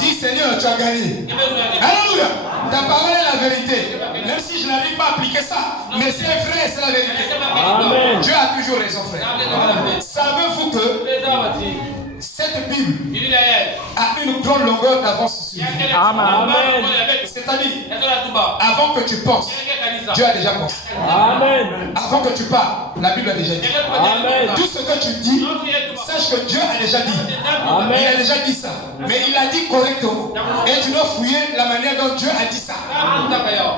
dis Seigneur, tu as gagné. Alléluia. Ta parole est la vérité. Même si je n'arrive pas à appliquer ça, mais c'est vrai, c'est la vérité. Amen. Dieu a toujours raison, frère. Savez-vous que cette Bible a une grande longueur d'avance sur nous. Amen. C'est-à-dire, avant que tu penses, Dieu a déjà pensé. Amen. Avant que tu parles, la Bible a déjà dit. Amen. Tout ce que tu dis, sache que Dieu a déjà dit. Amen. Il a déjà dit ça. Mais il a dit correctement. Et tu dois fouiller la manière dont Dieu a dit ça. Alléluia.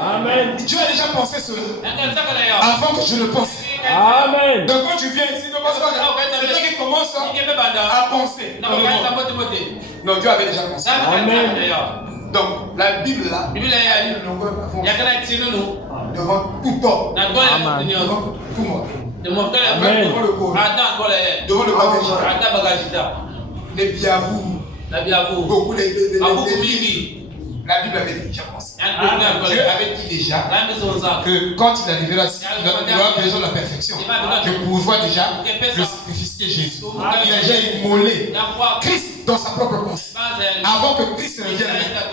Amen. Dieu a déjà pensé cela. Avant que je ne pense. Amen. Donc quand tu viens ici, ne pense pas que c'est toi qui commence à penser. Non, Dieu avait déjà pensé. Amen. Donc la Bible là, il y a une longueur d'avance devant tout homme, devant tout monde. Amen. Devant le corps, devant le bagage, les biavous, beaucoup les la Bible avait déjà pensé. Dieu avait dit déjà que quand il arrivera ici, il aura besoin de la perfection. Je pourvois déjà le sacrifice qui est Jésus. Il a déjà immolé Christ dans sa propre pensée. Avant que Christ ne vienne,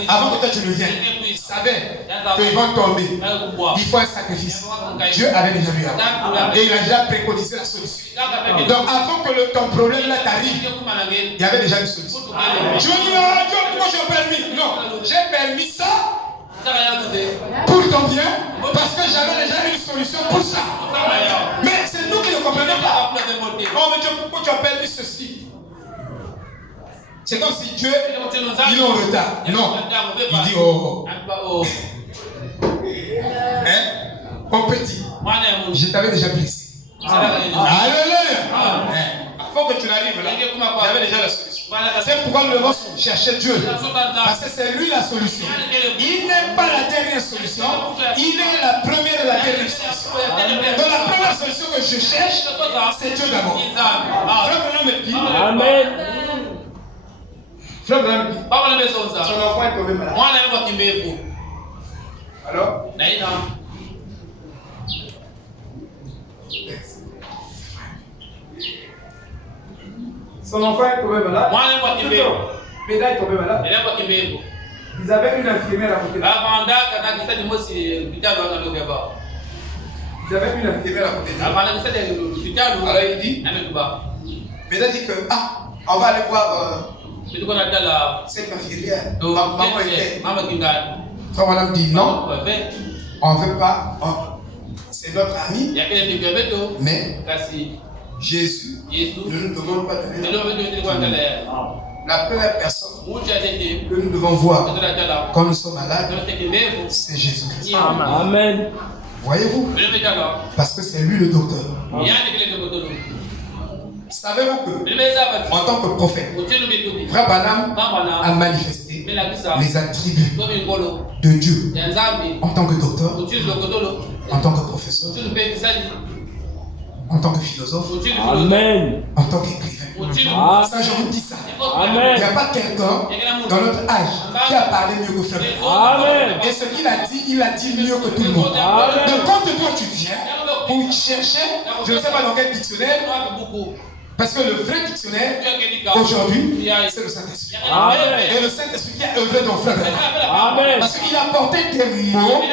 avant que toi tu ne viennes, il savait qu'ils vont tomber. Il faut un sacrifice. Dieu avait déjà vu avant. Et il a déjà préconisé la solution. Donc avant que ton problème là t'arrive, il y avait déjà une solution. Tu me dis, non, Dieu, pourquoi j'ai permis? Non, j'ai permis ça pour ton bien, parce que j'avais déjà une solution pour ça. Mais c'est nous qui ne comprenons pas. Oh, mais Dieu, pourquoi tu as permis ceci? C'est comme si Dieu, il est en retard. Non, il dit, oh. Hein? Mon petit, je t'avais déjà blessé. Alléluia. Avant que tu n'arrives là, il y avait déjà la solution. C'est pourquoi nous devons chercher Dieu. Parce que c'est lui la solution. Il n'est pas la dernière solution. Il est la première et la dernière solution. Donc la première solution que je cherche, c'est Dieu d'abord. Frère Branham me dit. Amen. Frère Branham me dit. Son enfant est tombé malade. Alors? Son enfant est tombé malade. Péda est tombé malade. Ils avaient une infirmière à côté de Alors il dit, Péda dit que, on va aller voir cette infirmière. Maman était. Frère Madame dit non, on ne veut pas. C'est notre ami. Mais Jésus ne nous demande pas de la première personne que nous devons voir quand nous sommes malades, c'est Jésus-Christ. Amen. Voyez-vous? Parce que c'est lui le docteur. Savez-vous que, en tant que prophète, Frère Branham a manifesté les attributs de Dieu en tant que docteur, en tant que professeur, en tant que philosophe, Amen. en tant qu'écrivain. Ça, je vous dis ça. Amen. Il n'y a pas quelqu'un dans notre âge qui a parlé mieux que Frère. Amen. Et ce qu'il a dit, il a dit mieux que tout le monde. Amen. Donc quand toi tu viens pour chercher, je ne sais pas dans quel dictionnaire, parce que le vrai dictionnaire aujourd'hui, c'est le Saint-Esprit. Amen. Et le Saint-Esprit qui a œuvré dans Frère. Amen. Parce qu'il a apporté des mots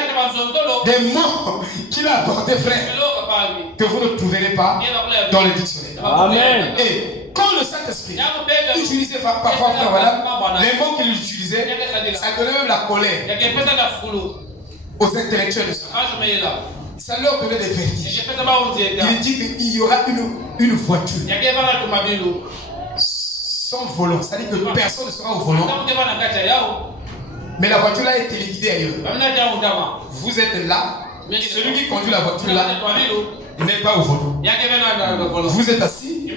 qu'il a apporté, frère, que vous ne trouverez pas dans le dictionnaire. Amen. Et quand le Saint-Esprit utilisait parfois, frère, voilà, les mots qu'il utilisait, ça donnait même la colère aux intellectuels de ça. Ça leur donnait des vertiges. Il dit qu'il y aura une voiture sans volant. C'est-à-dire que personne ne sera au volant. Mais la voiture là est téléguidée ailleurs. Vous êtes là. Celui qui conduit la voiture là n'est pas au volant. Vous êtes assis.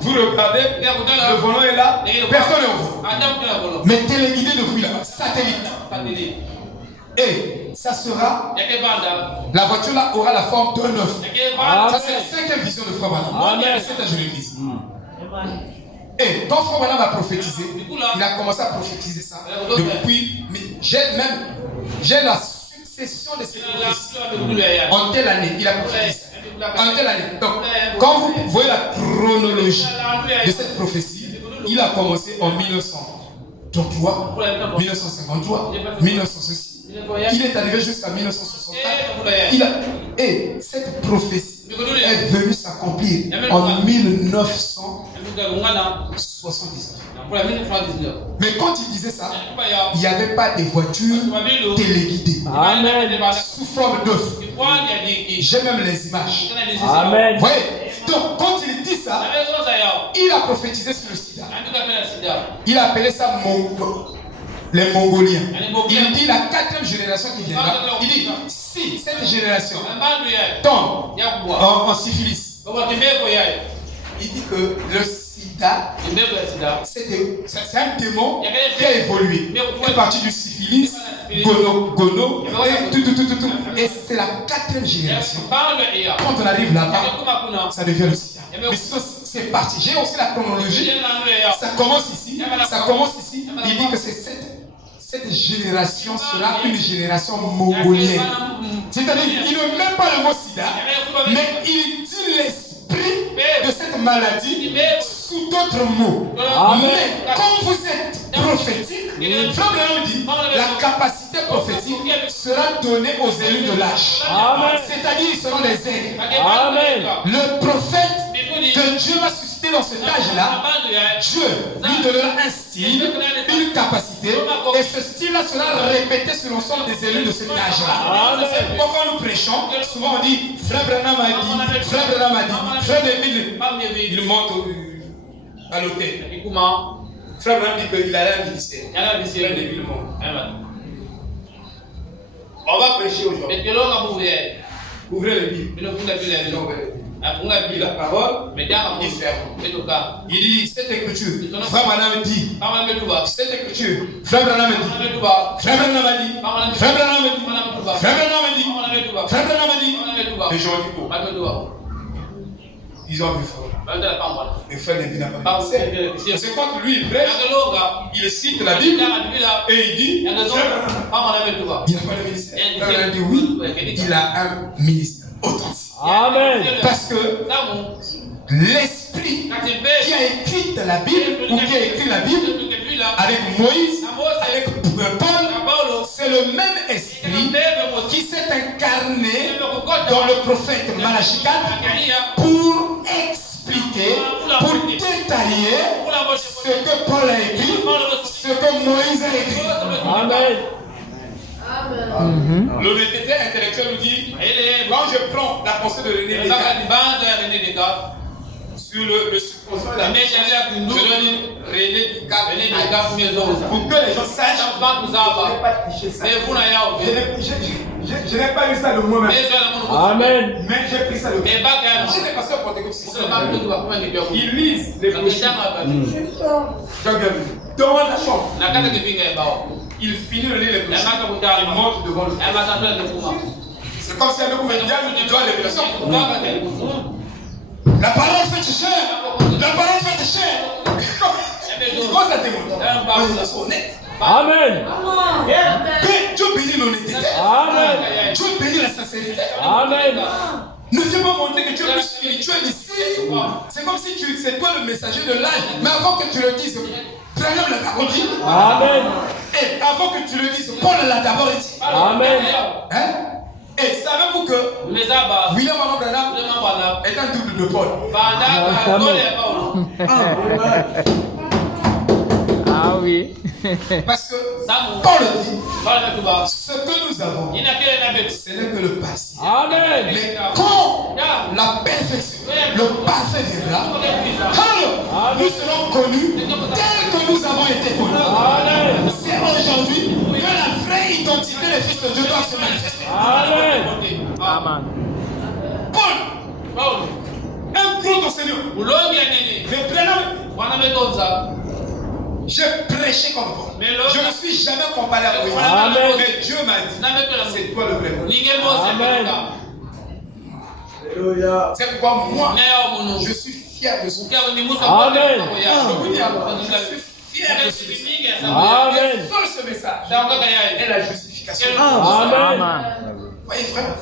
Vous regardez. Le volant est là. Personne n'est au volant. Mais téléguidé depuis là. Satellite. Et ça sera, la voiture là aura la forme d'un œuf. Ça c'est la cinquième vision de Frère Branham. C'est je l'église. Et quand Frère Branham a prophétisé, il a commencé à prophétiser ça depuis. Mais j'ai la succession de ces prophéties. En telle année, il a prophétisé. En telle année. Donc, quand vous voyez la chronologie de cette prophétie, Il a commencé en 1933, 1953, 1966. Il est arrivé jusqu'à 1964. Et cette prophétie est venue s'accomplir en 1979. Mais quand il disait ça, il n'y avait pas de voitures téléguidées. Amen. Sous forme d'œuf. J'ai même les images. Amen. Vous voyez? Donc quand il dit ça, il a prophétisé sur le sida. Il a appelé ça les Mongoliens. Il dit la 4e génération qui viendra. Il dit si cette génération tombe en syphilis, il dit que le sida, c'est un démon qui a évolué. Il est parti du syphilis, gono, et tout. Et c'est la 4e génération. Quand on arrive là-bas, ça devient le sida. Mais c'est parti. J'ai aussi la chronologie. Ça commence ici. Il dit que cette génération sera une génération mongolienne. C'est-à-dire, il ne met pas le mot sida, mais il dit l'esprit de cette maladie sous d'autres mots. Mais comme vous êtes prophétique, Frère Branham dit la capacité prophétique sera donnée aux élus de l'âge. C'est-à-dire, ils seront des aigles. Le prophète que Dieu va susciter dans cet âge-là, Dieu lui donnera un style, une capacité, et ce style-là sera répété sur l'ensemble des élus de cet âge-là. C'est pourquoi nous prêchons, souvent on dit Frère Branham a dit, Frère Branham a dit, Frère David, il monte à l'hôtel. Frère Branham dit qu'il a un ministère. Frère David monte. On va prêcher aujourd'hui. Ouvrez le Bible. La parole, il dit cette écriture. Frère Branham dit. Cette écriture. Frère Branham dit. Frère Branham dit. Frère Branham dit. Frère Branham dit. Frère Branham dit. Les gens disent quoi? Ils ont vu frère. Le frère David n'a pas dit. C'est quand lui il prêche, il cite la Bible et il dit il n'a pas de ministère. Il a dit oui, il a un ministère authentique. Amen. Parce que l'esprit qui a écrit la Bible ou qui a écrit la Bible avec Moïse, avec Paul, c'est le même esprit qui s'est incarné dans le prophète Malachi 4 pour expliquer, pour détailler ce que Paul a écrit, ce que Moïse a écrit. Amen. L'honnêteté intellectuelle nous dit, quand je prends la pensée de René Descartes sur le subconscient de la je donne René Descartes pour que les gens sachent que je n'ai pas triché ça. Je n'ai pas eu ça de moi-même. Amen. Mais j'ai pris ça de moi-même. J'ai des pasteurs pentecôtistes. Ils lisent les brochures. Dans la chambre. Il finit de lire les brochures. Il monte devant le frère. C'est comme si un homme me dit, tu dois les révélations. La parole fait chair. La parole fait chair. Comment ça témoigne? C'est honnête. Amen. Dieu bénit l'honnêteté. Amen. Dieu bénit la sincérité. Amen. Ne viens pas montrer que tu es plus spirituel ici. C'est comme si c'est toi le messager de l'âge. Mais avant que tu le dises, Branham l'a d'abord dit. Amen. Et avant que tu le dises, Paul l'a d'abord dit. Amen. Hein? Et savez-vous que William Branham est un double de Paul? Ah oui. Parce que Paul dit, ce que nous avons, ce n'est que le passé. Amen. Mais quand la perfection, le parfait viendra, nous serons connus tels que nous avons été connus. C'est aujourd'hui que la vraie identité des fils de Dieu doit se manifester. Amen. Amen. Paul, un gros enseignant, j'ai prêché comme Paul. Je ne suis jamais comparé à lui. Amen. Mais Dieu m'a dit, c'est toi le vrai. Amen. C'est pourquoi moi, je suis fier de ce. Amen. Je vous dis, je suis fier de ce message. Amen. Seul ce message est la justification. Amen. Voyez frère.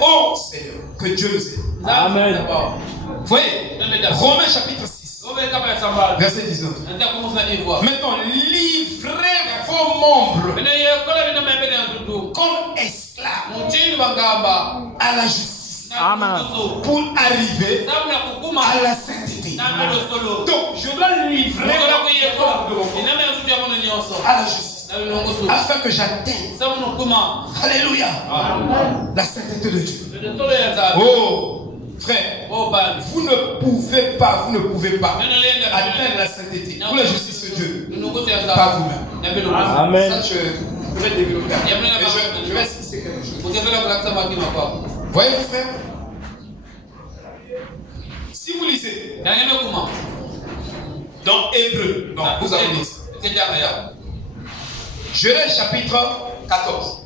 Oh Seigneur, que Dieu nous aide. Amen. Voyez, Romains chapitre 6. Verset 19. Maintenant, livrez vos membres comme esclaves à la justice. Amen. Pour arriver à la sainteté. Donc, je dois livrer à la justice afin que j'atteigne, alléluia, la sainteté de Dieu. Oh, frère, vous ne pouvez pas atteindre la sainteté ou la justice de Dieu par vous-même. Amen. Ça, je vais développer. Mais je vais expliquer quelque chose. Voyez, mon frère, si vous lisez dans Hébreu, non, vous avez lu Genèse chapitre 14.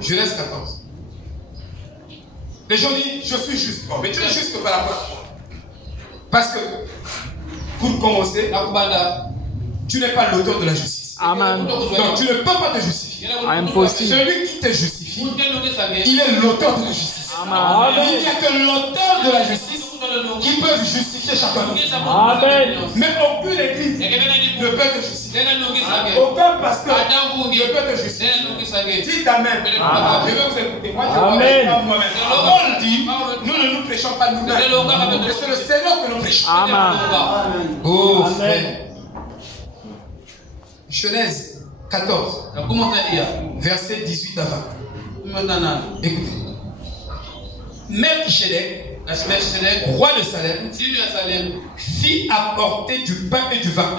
Genèse 14. Les gens disent, je suis juste. Bon, mais tu es juste par rapport à quoi? Parce que, pour commencer, tu n'es pas l'auteur de la justice. Amen. Donc, tu ne peux pas te justifier. Impossible. Celui qui te justifie, il est l'auteur de la justice. Amen. Il n'y a que l'auteur de la justice qui peut justifier chacun. Amen. Mais aucune église ne peut te justifier. Aucun pasteur ne peut te justifier. Dites Amen. Je vais vous écouter. Moi, je Amen. vois avec moi-même. Paul dit, nous ne nous prêchons pas nous-mêmes. Mais c'est le Seigneur que nous prêchons. Amen. Oh, Amen. frère. Genèse 14, verset 18 à 20. Écoutez. Melchisedec, roi de Salem, fit apporter du pain et du vin.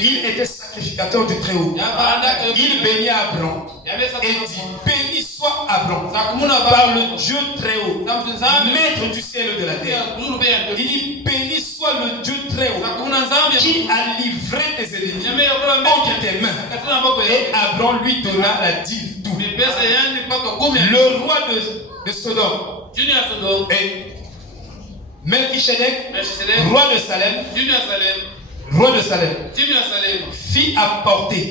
Il était sacrificateur du Très-Haut. Il bénit Abraham et dit, béni soit Abraham par le Dieu Très-Haut, maître du ciel et de la terre. Il dit, béni soit le Dieu Très-Haut qui a livré tes ennemis entre tes mains. Et Abraham lui donna la dîme tout. Le roi de Sodome et Melchisedec, roi de Salem, fit apporter.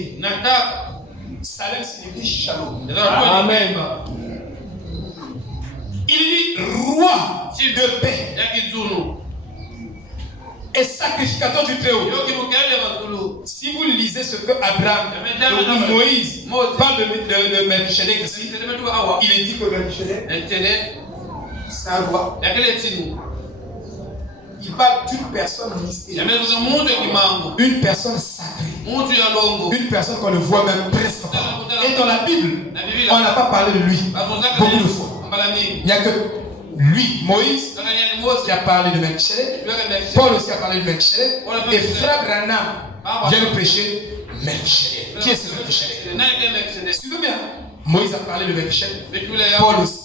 Salem signifie shalom. Amen. Il dit roi de paix et sacrificateur du Très-Haut. Si vous lisez ce que Abraham ou Moïse parle de Melchisedec ici, il est dit que Melchisedec, c'est un roi. Il parle d'une personne mystérieuse, une personne sacrée, une personne qu'on ne voit même presque pas. Et dans la Bible, on n'a pas parlé de lui beaucoup de fois. Il n'y a que lui, Moïse, qui a parlé de Melchisedec. Paul aussi a parlé de Melchisedec. Et frère Branham vient de prêcher Melchisedec. Qui est ce Melchisedec? Suivez bien. Moïse a parlé de Melchisedec. Paul aussi.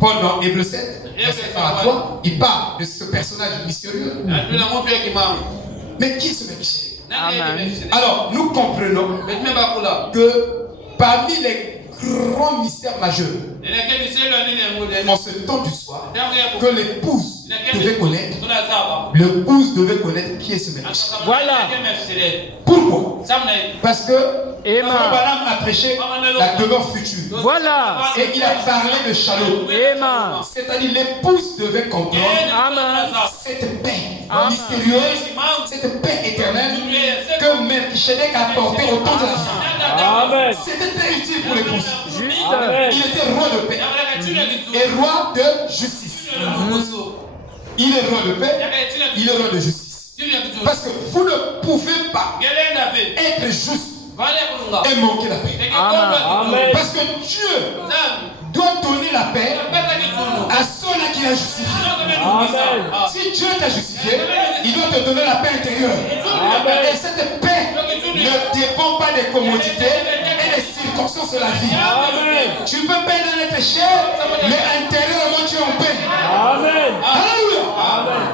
Paul dans Hébreu 7, verset 1 à 3, il parle de ce personnage mystérieux. Mais qui est ce Melchisedec? Amen. Alors, nous comprenons que parmi les grands mystères majeurs en ce temps du soir, que l'épouse devait connaître, l'épouse devait connaître qui est ce Melchisedec. Voilà. Pourquoi? Parce que Abraham a prêché la demeure future. Voilà. Et il a parlé de shalom. Amen. C'est-à-dire l'épouse devait comprendre Amen. cette paix mystérieuse, cette paix éternelle que Melchisedec a apportée autour de la femme. Amen. C'était très utile pour l'épouse. Juste. Amen. Il était roi de paix et roi de justice. Il est roi de paix, il est roi de justice. Parce que vous ne pouvez pas être juste et manquer la paix. Amen. Parce que Dieu doit donner la paix à ceux-là qui l'a justifié. Amen. Si Dieu t'a justifié, il doit te donner la paix intérieure. Amen. Et cette paix ne dépend pas des commodités et des circonstances de la vie. Amen. Tu peux paix dans être cher, mais intérieurement tu es en paix. Amen. Alléluia. Amen.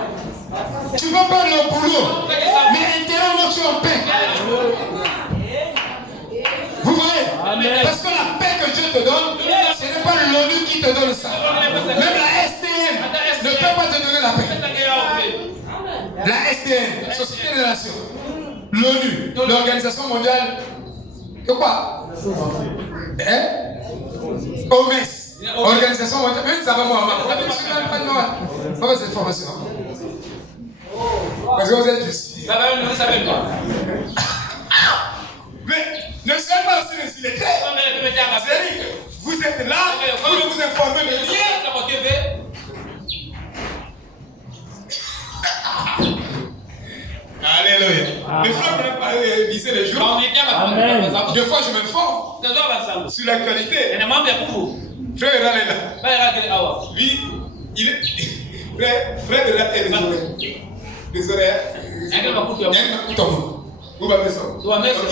Tu peux pas aller au boulot, mais intérieurement tu es en paix. Vous voyez? Amen. Parce que la paix que Dieu te donne, ce n'est pas l'ONU qui te donne ça. Même la STM ne peut pas te donner la paix. La STM, Société des Nations, l'ONU, l'Organisation mondiale de quoi? Hein? OMS, Organisation mondiale. Même ça va moi. Pas cette formation. Parce que vous êtes justifié. Mais ne soyez pas aussi désilés. C'est-à-dire que vous êtes là pour vous informer de rien. Alléluia. Des fois, je lisais les jours. Des fois, je m'informe sur l'actualité. Frère Eral est là. Lui, il est. Frère Eral est désolé. Il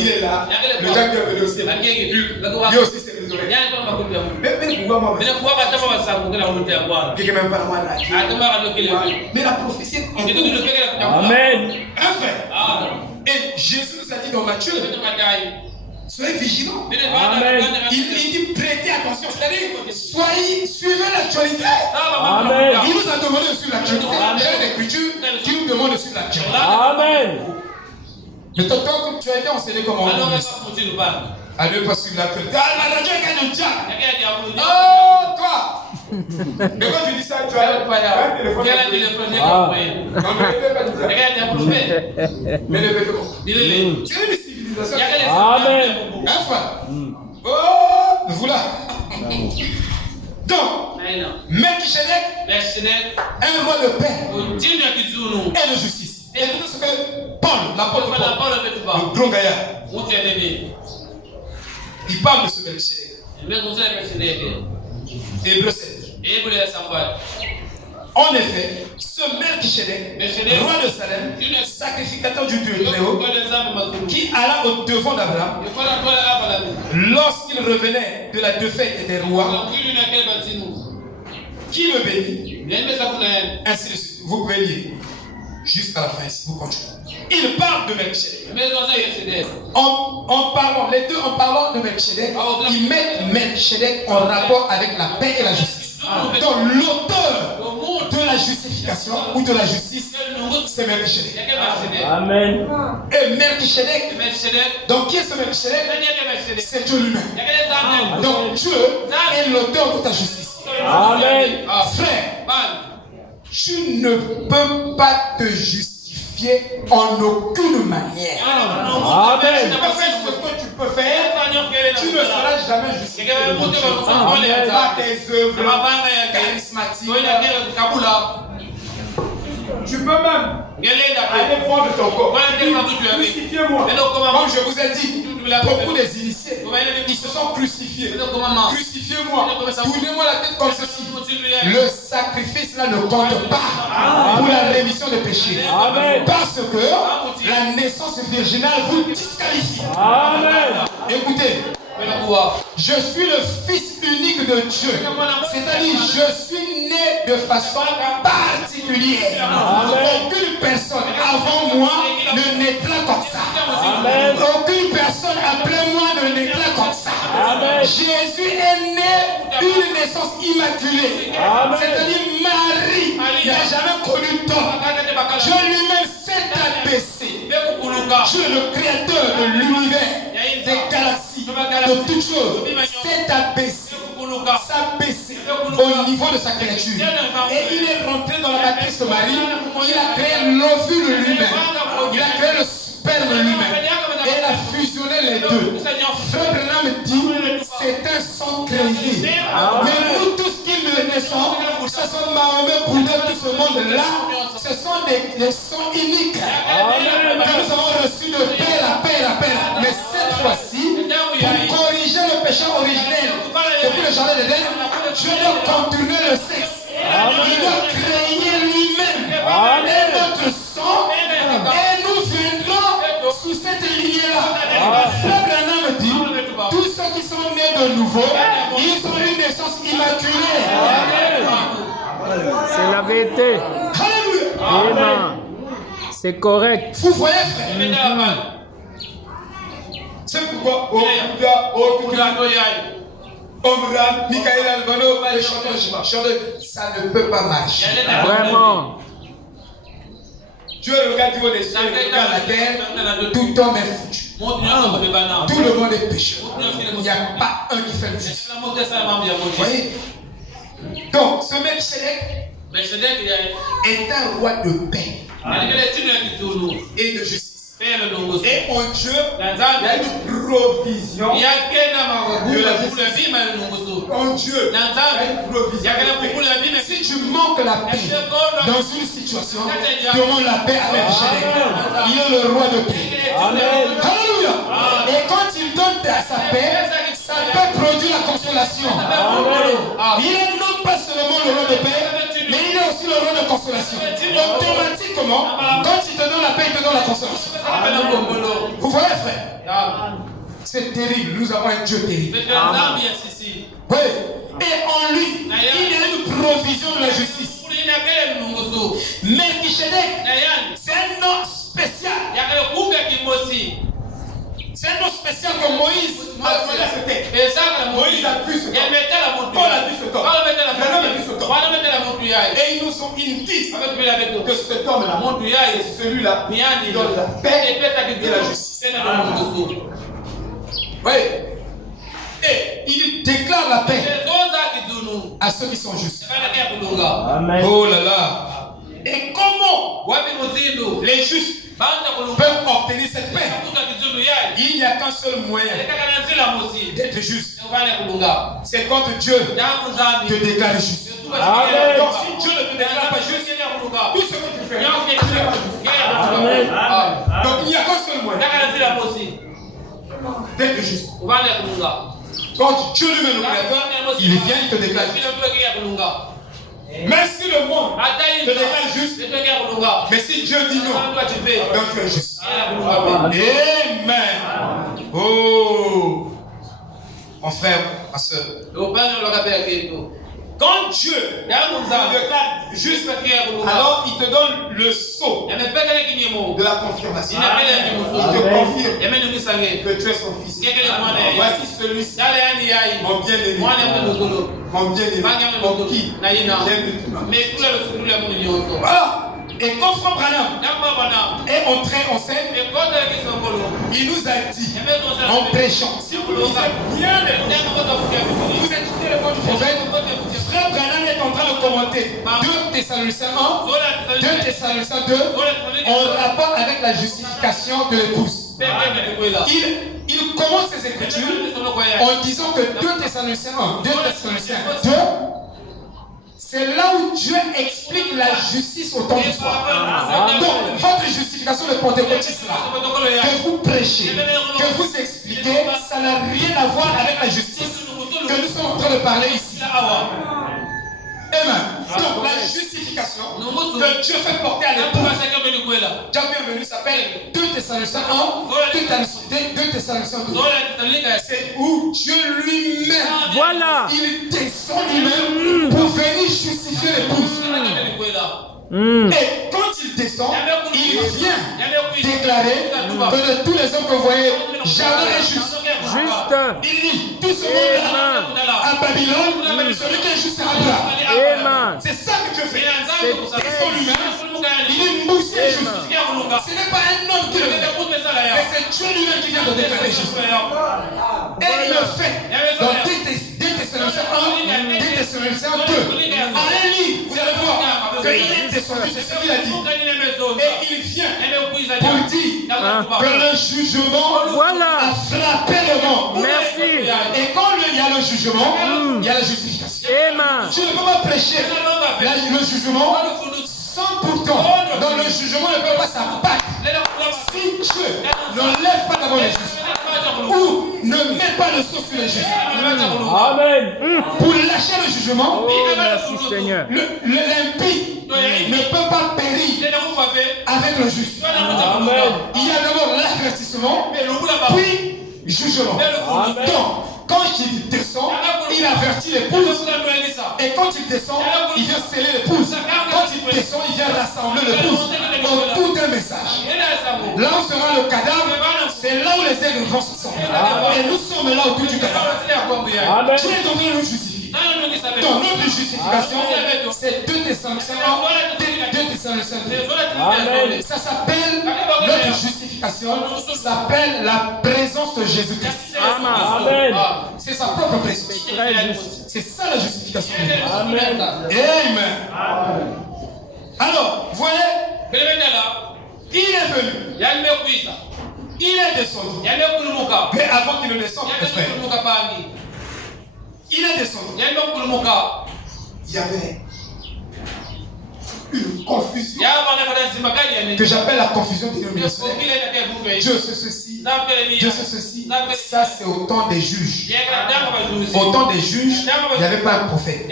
est là. Le gars qui est venu aussi. Lui aussi, c'est désolé. Mais pourquoi moi? Quelqu'un même pas moi là. Mais la prophétie est en cours. Amen. Un frère. Et Jésus nous a dit dans Matthieu, soyez vigilants. Amen. Il dit prêtez attention. C'est-à-dire, suivez l'actualité. Amen. Il nous a demandé de suivre l'actualité. J'ai une écriture qui nous demande de suivre l'actualité. Amen. Mais tant que tu as été enseigné comment on à ne pas suivre l'actualité. Ah, la radio gagne un diable. Oh, toi. Mais quand tu dis ça, tu as un téléphone. Non, mais le vêtement. C'est une civilisation. Amen. Enfin. Oh, voilà. Donc, Melchisedec, un roi de paix et de justice. Et tout ce que Paul, l'apôtre Paul, le grand gaillard, il parle de ce Melchisedec. Hébreux 7. En effet, ce Melchisedec, roi de Salem, sacrificateur du Dieu très haut, qui alla au devant d'Abraham, lorsqu'il revenait de la défaite des rois, qui le bénit, ainsi de suite. Vous pouvez lire jusqu'à la fin ici, vous continuez. Il parle de Melchisedec. En parlant, les deux en parlant de Melchisedec, ils mettent Melchisedec en rapport avec la paix et la justice. Donc l'auteur de la justification ou de la justice, c'est Melchisedec. Amen. Et Melchisedec, donc qui est ce Melchisedec? C'est Dieu lui-même. Donc Dieu est l'auteur de ta justice. Amen. Frère, tu ne peux pas te justifier en aucune manière. Amen. Tu ne peux pas faire ce que tu peux faire. Tu ne seras jamais justifié. Pas tes œuvres charismatiques. Tu peux même aller voir de ton corps. Crucifiez-moi. Comme je vous ai dit, beaucoup des initiés, ils se sont crucifiés. Crucifiez-moi. Tournez-moi la tête comme ceci. Le sacrifice là ne compte pas pour la rémission des péchés. Amen. Parce que la naissance virginale vous disqualifie. Amen. Écoutez. Je suis le fils unique de Dieu. C'est-à-dire, je suis né de façon particulière. Aucune personne avant moi ne naîtra comme ça. Amen. Aucune personne après moi ne naîtra comme ça. Amen. Jésus est né d'une naissance immaculée. C'est-à-dire, Marie n'a jamais connu tort. Dieu lui-même s'est abaissé. Dieu, le créateur de l'univers, des galaxies, de toutes choses, s'est abaissé, au niveau de sa créature. Et il est rentré dans la matrice de Marie. Il a créé l'ovule lui-même. Il a créé le sperme lui-même. Et il a fusionné les deux. Frère Branham dit, c'est un sang créé. Mais nous tous qui le naissons, ce sont Mahomet, Bouddha, tout ce monde-là, ce sont des sons uniques. Que nous avons reçu de paix, la paix, la paix. Mais cette fois-ci, pour corriger le péché originel depuis le jardin d'Éden, Dieu doit contourner le sexe. Il doit créer lui-même et notre sang, et nous viendrons sous cette lignée-là. Frère Branham dit, tous ceux qui sont nés de nouveau, ils ont une naissance immaculée. C'est la vérité. Alléluia. Amen. C'est correct. Vous voyez, frère? C'est pourquoi Michael Albano, le chanteur, ça ne peut pas marcher. Vraiment. Dieu regarde du haut des cieux, regarde la terre, tout homme est foutu. Tout le monde est pécheur. Il n'y a pas un qui fait le juste. Vous voyez? Donc, ce Melchisedec est un roi de paix. et de justice. Et en Dieu, il y a une provision de la justice. En Dieu, il y a une provision. Si tu manques la paix dans une situation, demande la paix avec Jésus. Il est le roi de paix. Alléluia. Et quand il donne sa paix produit la consolation. Il est non pas seulement le roi de paix, mais il est aussi le roi de consolation. Automatiquement, quand il te donne la paix, il te donne la consolation. Vous voyez, frère? C'est terrible. Nous avons un Dieu terrible. Oui. Et en lui, il y a une provision de la justice. Melchisedec, c'est un nom spécial. C'est un nom spécial que Moïse a fait. Moïse a vu ce temps. Paul a vu ce temps. L'homme a vu ce temps. Et ils disent que cet homme-là, c'est celui-là qui donne la paix et la justice. Oui. Et il déclare la paix à ceux qui sont justes. Amen. Oh là là. Et comment les justes peuvent obtenir cette paix? Il n'y a qu'un seul moyen d'être juste. C'est quand Dieu te déclare juste. Amen. Donc si Dieu ne te déclare pas juste, tout ce que tu fais, tu n'es pas juste. Donc il n'y a qu'un seul moyen d'être juste. Quand Dieu lui-même le créateur, il vient, il te déclare juste. Mais si le monde te déclare juste, mais si Dieu dit non, donc tu es juste. Amen. Oh, mon frère, ma soeur. Quand Dieu te déclare juste, alors il te donne le sceau de la confirmation. Il te confirme que tu es son fils. Voici celui-ci, mon bien-aimé, mon bien-aimé, mon qui j'aime de tout. Voilà. Et quand Frère Branham est entré en scène, il nous a dit en prêchant, si vous lisez bien les vous étudiez le mot du prophète, Frère Branham est en train de commenter 2 Thessaloniciens 1, 2 Thessaloniciens 2, en rapport avec la justification de l'épouse. Il commence ses écritures en disant que 2 Thessaloniciens 1, 2 Thessaloniciens 2, c'est là où Dieu explique la justice au temps d'histoire. Donc, votre justification de pentecôtiste là, que vous prêchez, que vous expliquez, ça n'a rien à voir avec la justice que nous sommes en train de parler ici. Amen. Donc, la justification que Dieu fait porter à l'époux, Dieu bienvenu s'appelle 2 Thessaloniciens 1, 2 Thessaloniciens 2. C'est où Dieu lui-même, Voilà. il descend lui-même pour venir justifier l'épouse. Et quand il descend, il vient déclarer que de tous les hommes que vous voyez, jamais est juste. Il dit, tout ce monde à Babylone, celui qui est juste sera là. C'est ça que Dieu fait. Il descend lui-même, il est moussé juste. Ce n'est pas un homme qui le fait, mais c'est Dieu lui-même qui vient de déclarer juste. Et il le fait dans 2 Thessaloniciens 1, 2 Thessaloniciens 2. Allez lire, vous allez voir qu'il est descendu, c'est ce qu'il a dit. Et il vient pour dire que le jugement a frappé le monde. Merci. Et quand il y a le jugement, il y a la justification. Amen. Tu ne peux pas prêcher le jugement sans pourtant, dans le jugement, ne peut pas s'abattre. Si Dieu n'enlève pas d'abord les justes, ou ne met pas le sceau sur les justes, Amen. pour lâcher le jugement, Merci Seigneur. l'impie ne peut pas périr avec le juste. Amen. Il y a d'abord l'avertissement, puis jugement. Donc, quand il descend, il avertit l'épouse. Et quand il descend, il vient sceller l'épouse. Quand il descend, il vient rassembler l'épouse autour d'un message. Là où sera le cadavre, c'est là où les aigles vont se sortir. Et nous sommes là autour du cadavre. Amen. Dieu est en train de nous justifier. Donc notre justification, c'est 2 Thessaloniciens 1, 2 Thessaloniciens 2. Amen. Ça s'appelle, notre justification s'appelle la présence de Jésus-Christ. Amen. C'est sa propre présence. Très juste. C'est ça la justification. Amen. Amen. Alors, vous voyez, Il est venu. Il est descendu. Mais avant qu'il ne descende, mes frères, il est descendu. Il y avait une confusion que j'appelle la confusion dénominationnelle. Dieu c'est ceci, Dieu c'est ceci. Ça c'est au temps des juges. Au temps des juges, il n'y avait pas un prophète.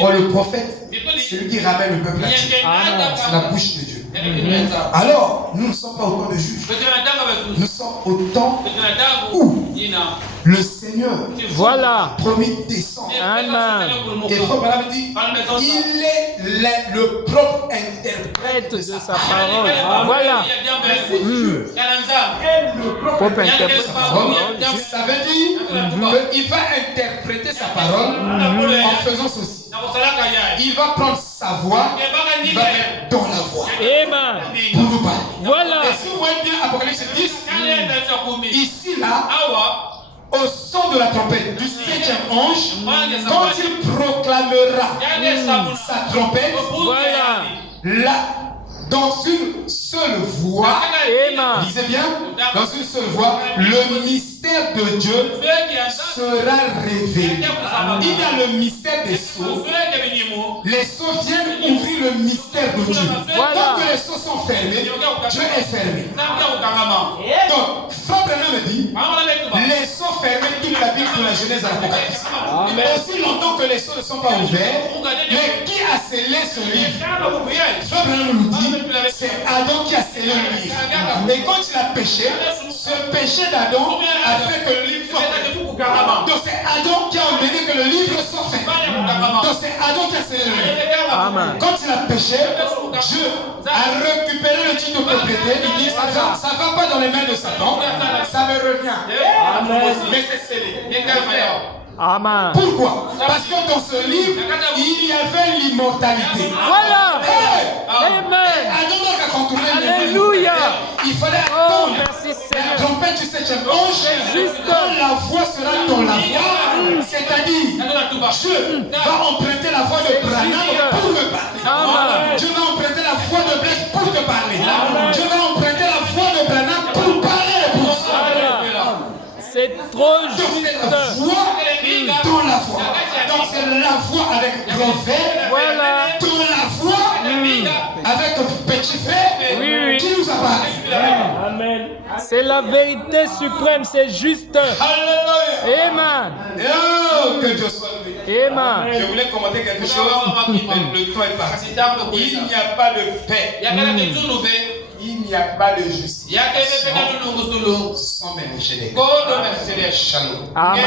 Or, le prophète, c'est lui qui ramène le peuple à Dieu. C'est la bouche de Dieu. Alors, nous ne sommes pas au temps de juges. Nous sommes au temps où le Seigneur promis descend. Amen. Et Frère Branham dit, il est le propre interprète De sa parole. Voilà. Propre interprète de sa parole. Ça veut dire qu'il va interpréter sa parole en faisant ceci. Il va prendre sa voix, il va mettre dans la voix Amen. pour nous parler. Voilà. Et si vous voyez bien Apocalypse 10, ici là, au son de la trompette du 7e ange, quand il proclamera sa trompette, Voilà. là, dans une seule voix, Amen. lisez bien, dans une seule voix, le mystère de Dieu sera révélé. Il y a le mystère des sceaux. Les sceaux viennent ouvrir le mystère de Dieu. Voilà. Tant que les sceaux sont fermés, Dieu est fermé. Donc, Frère Branham me dit, les sceaux fermés, toute la Bible de la Genèse à l'Apocalypse. Aussi longtemps que les sceaux ne sont pas ouverts, mais qui a scellé ce livre? Frère Branham nous dit, c'est Adam qui a scellé le livre. Et quand il a péché, ce péché d'Adam a fait que le livre soit fait. Donc c'est Adam qui a amené que le livre soit fait. Donc c'est Adam qui a scellé le livre. Amen. Quand il a péché, Dieu a récupéré le titre de propriété. Il dit, ça va pas dans les mains de Satan, ça me revient. Mais c'est scellé. Amen. Pourquoi? Parce que dans ce livre, il y avait l'immortalité. Voilà. Amen. Adam donc a contourné Alléluia. Il fallait Oh, attendre merci la Seigneur. trompette du 7e ange. Juste. Quand la voix sera dans la voix, c'est-à-dire Dieu va emprunter la voix de Branham pour me parler. Amen. Dieu va emprunter la voix de Blaise pour te parler. Dieu va emprunter la voix de Branham pour parler pour toi. Voilà. C'est trop Donc c'est juste. la voix dans la voix. Donc c'est la voix avec gros V. Voilà. Dans la voix avec petit V Oui. qui nous apparaît. Amen. C'est la vérité suprême, c'est juste. Alléluia. Amen. Oh, que Dieu soit loué. Amen. Je voulais commenter quelque chose, mais le temps est parti. Il n'y a pas de paix. Il n'y a pas de justice sans Melchizedek. Shalom. Amen.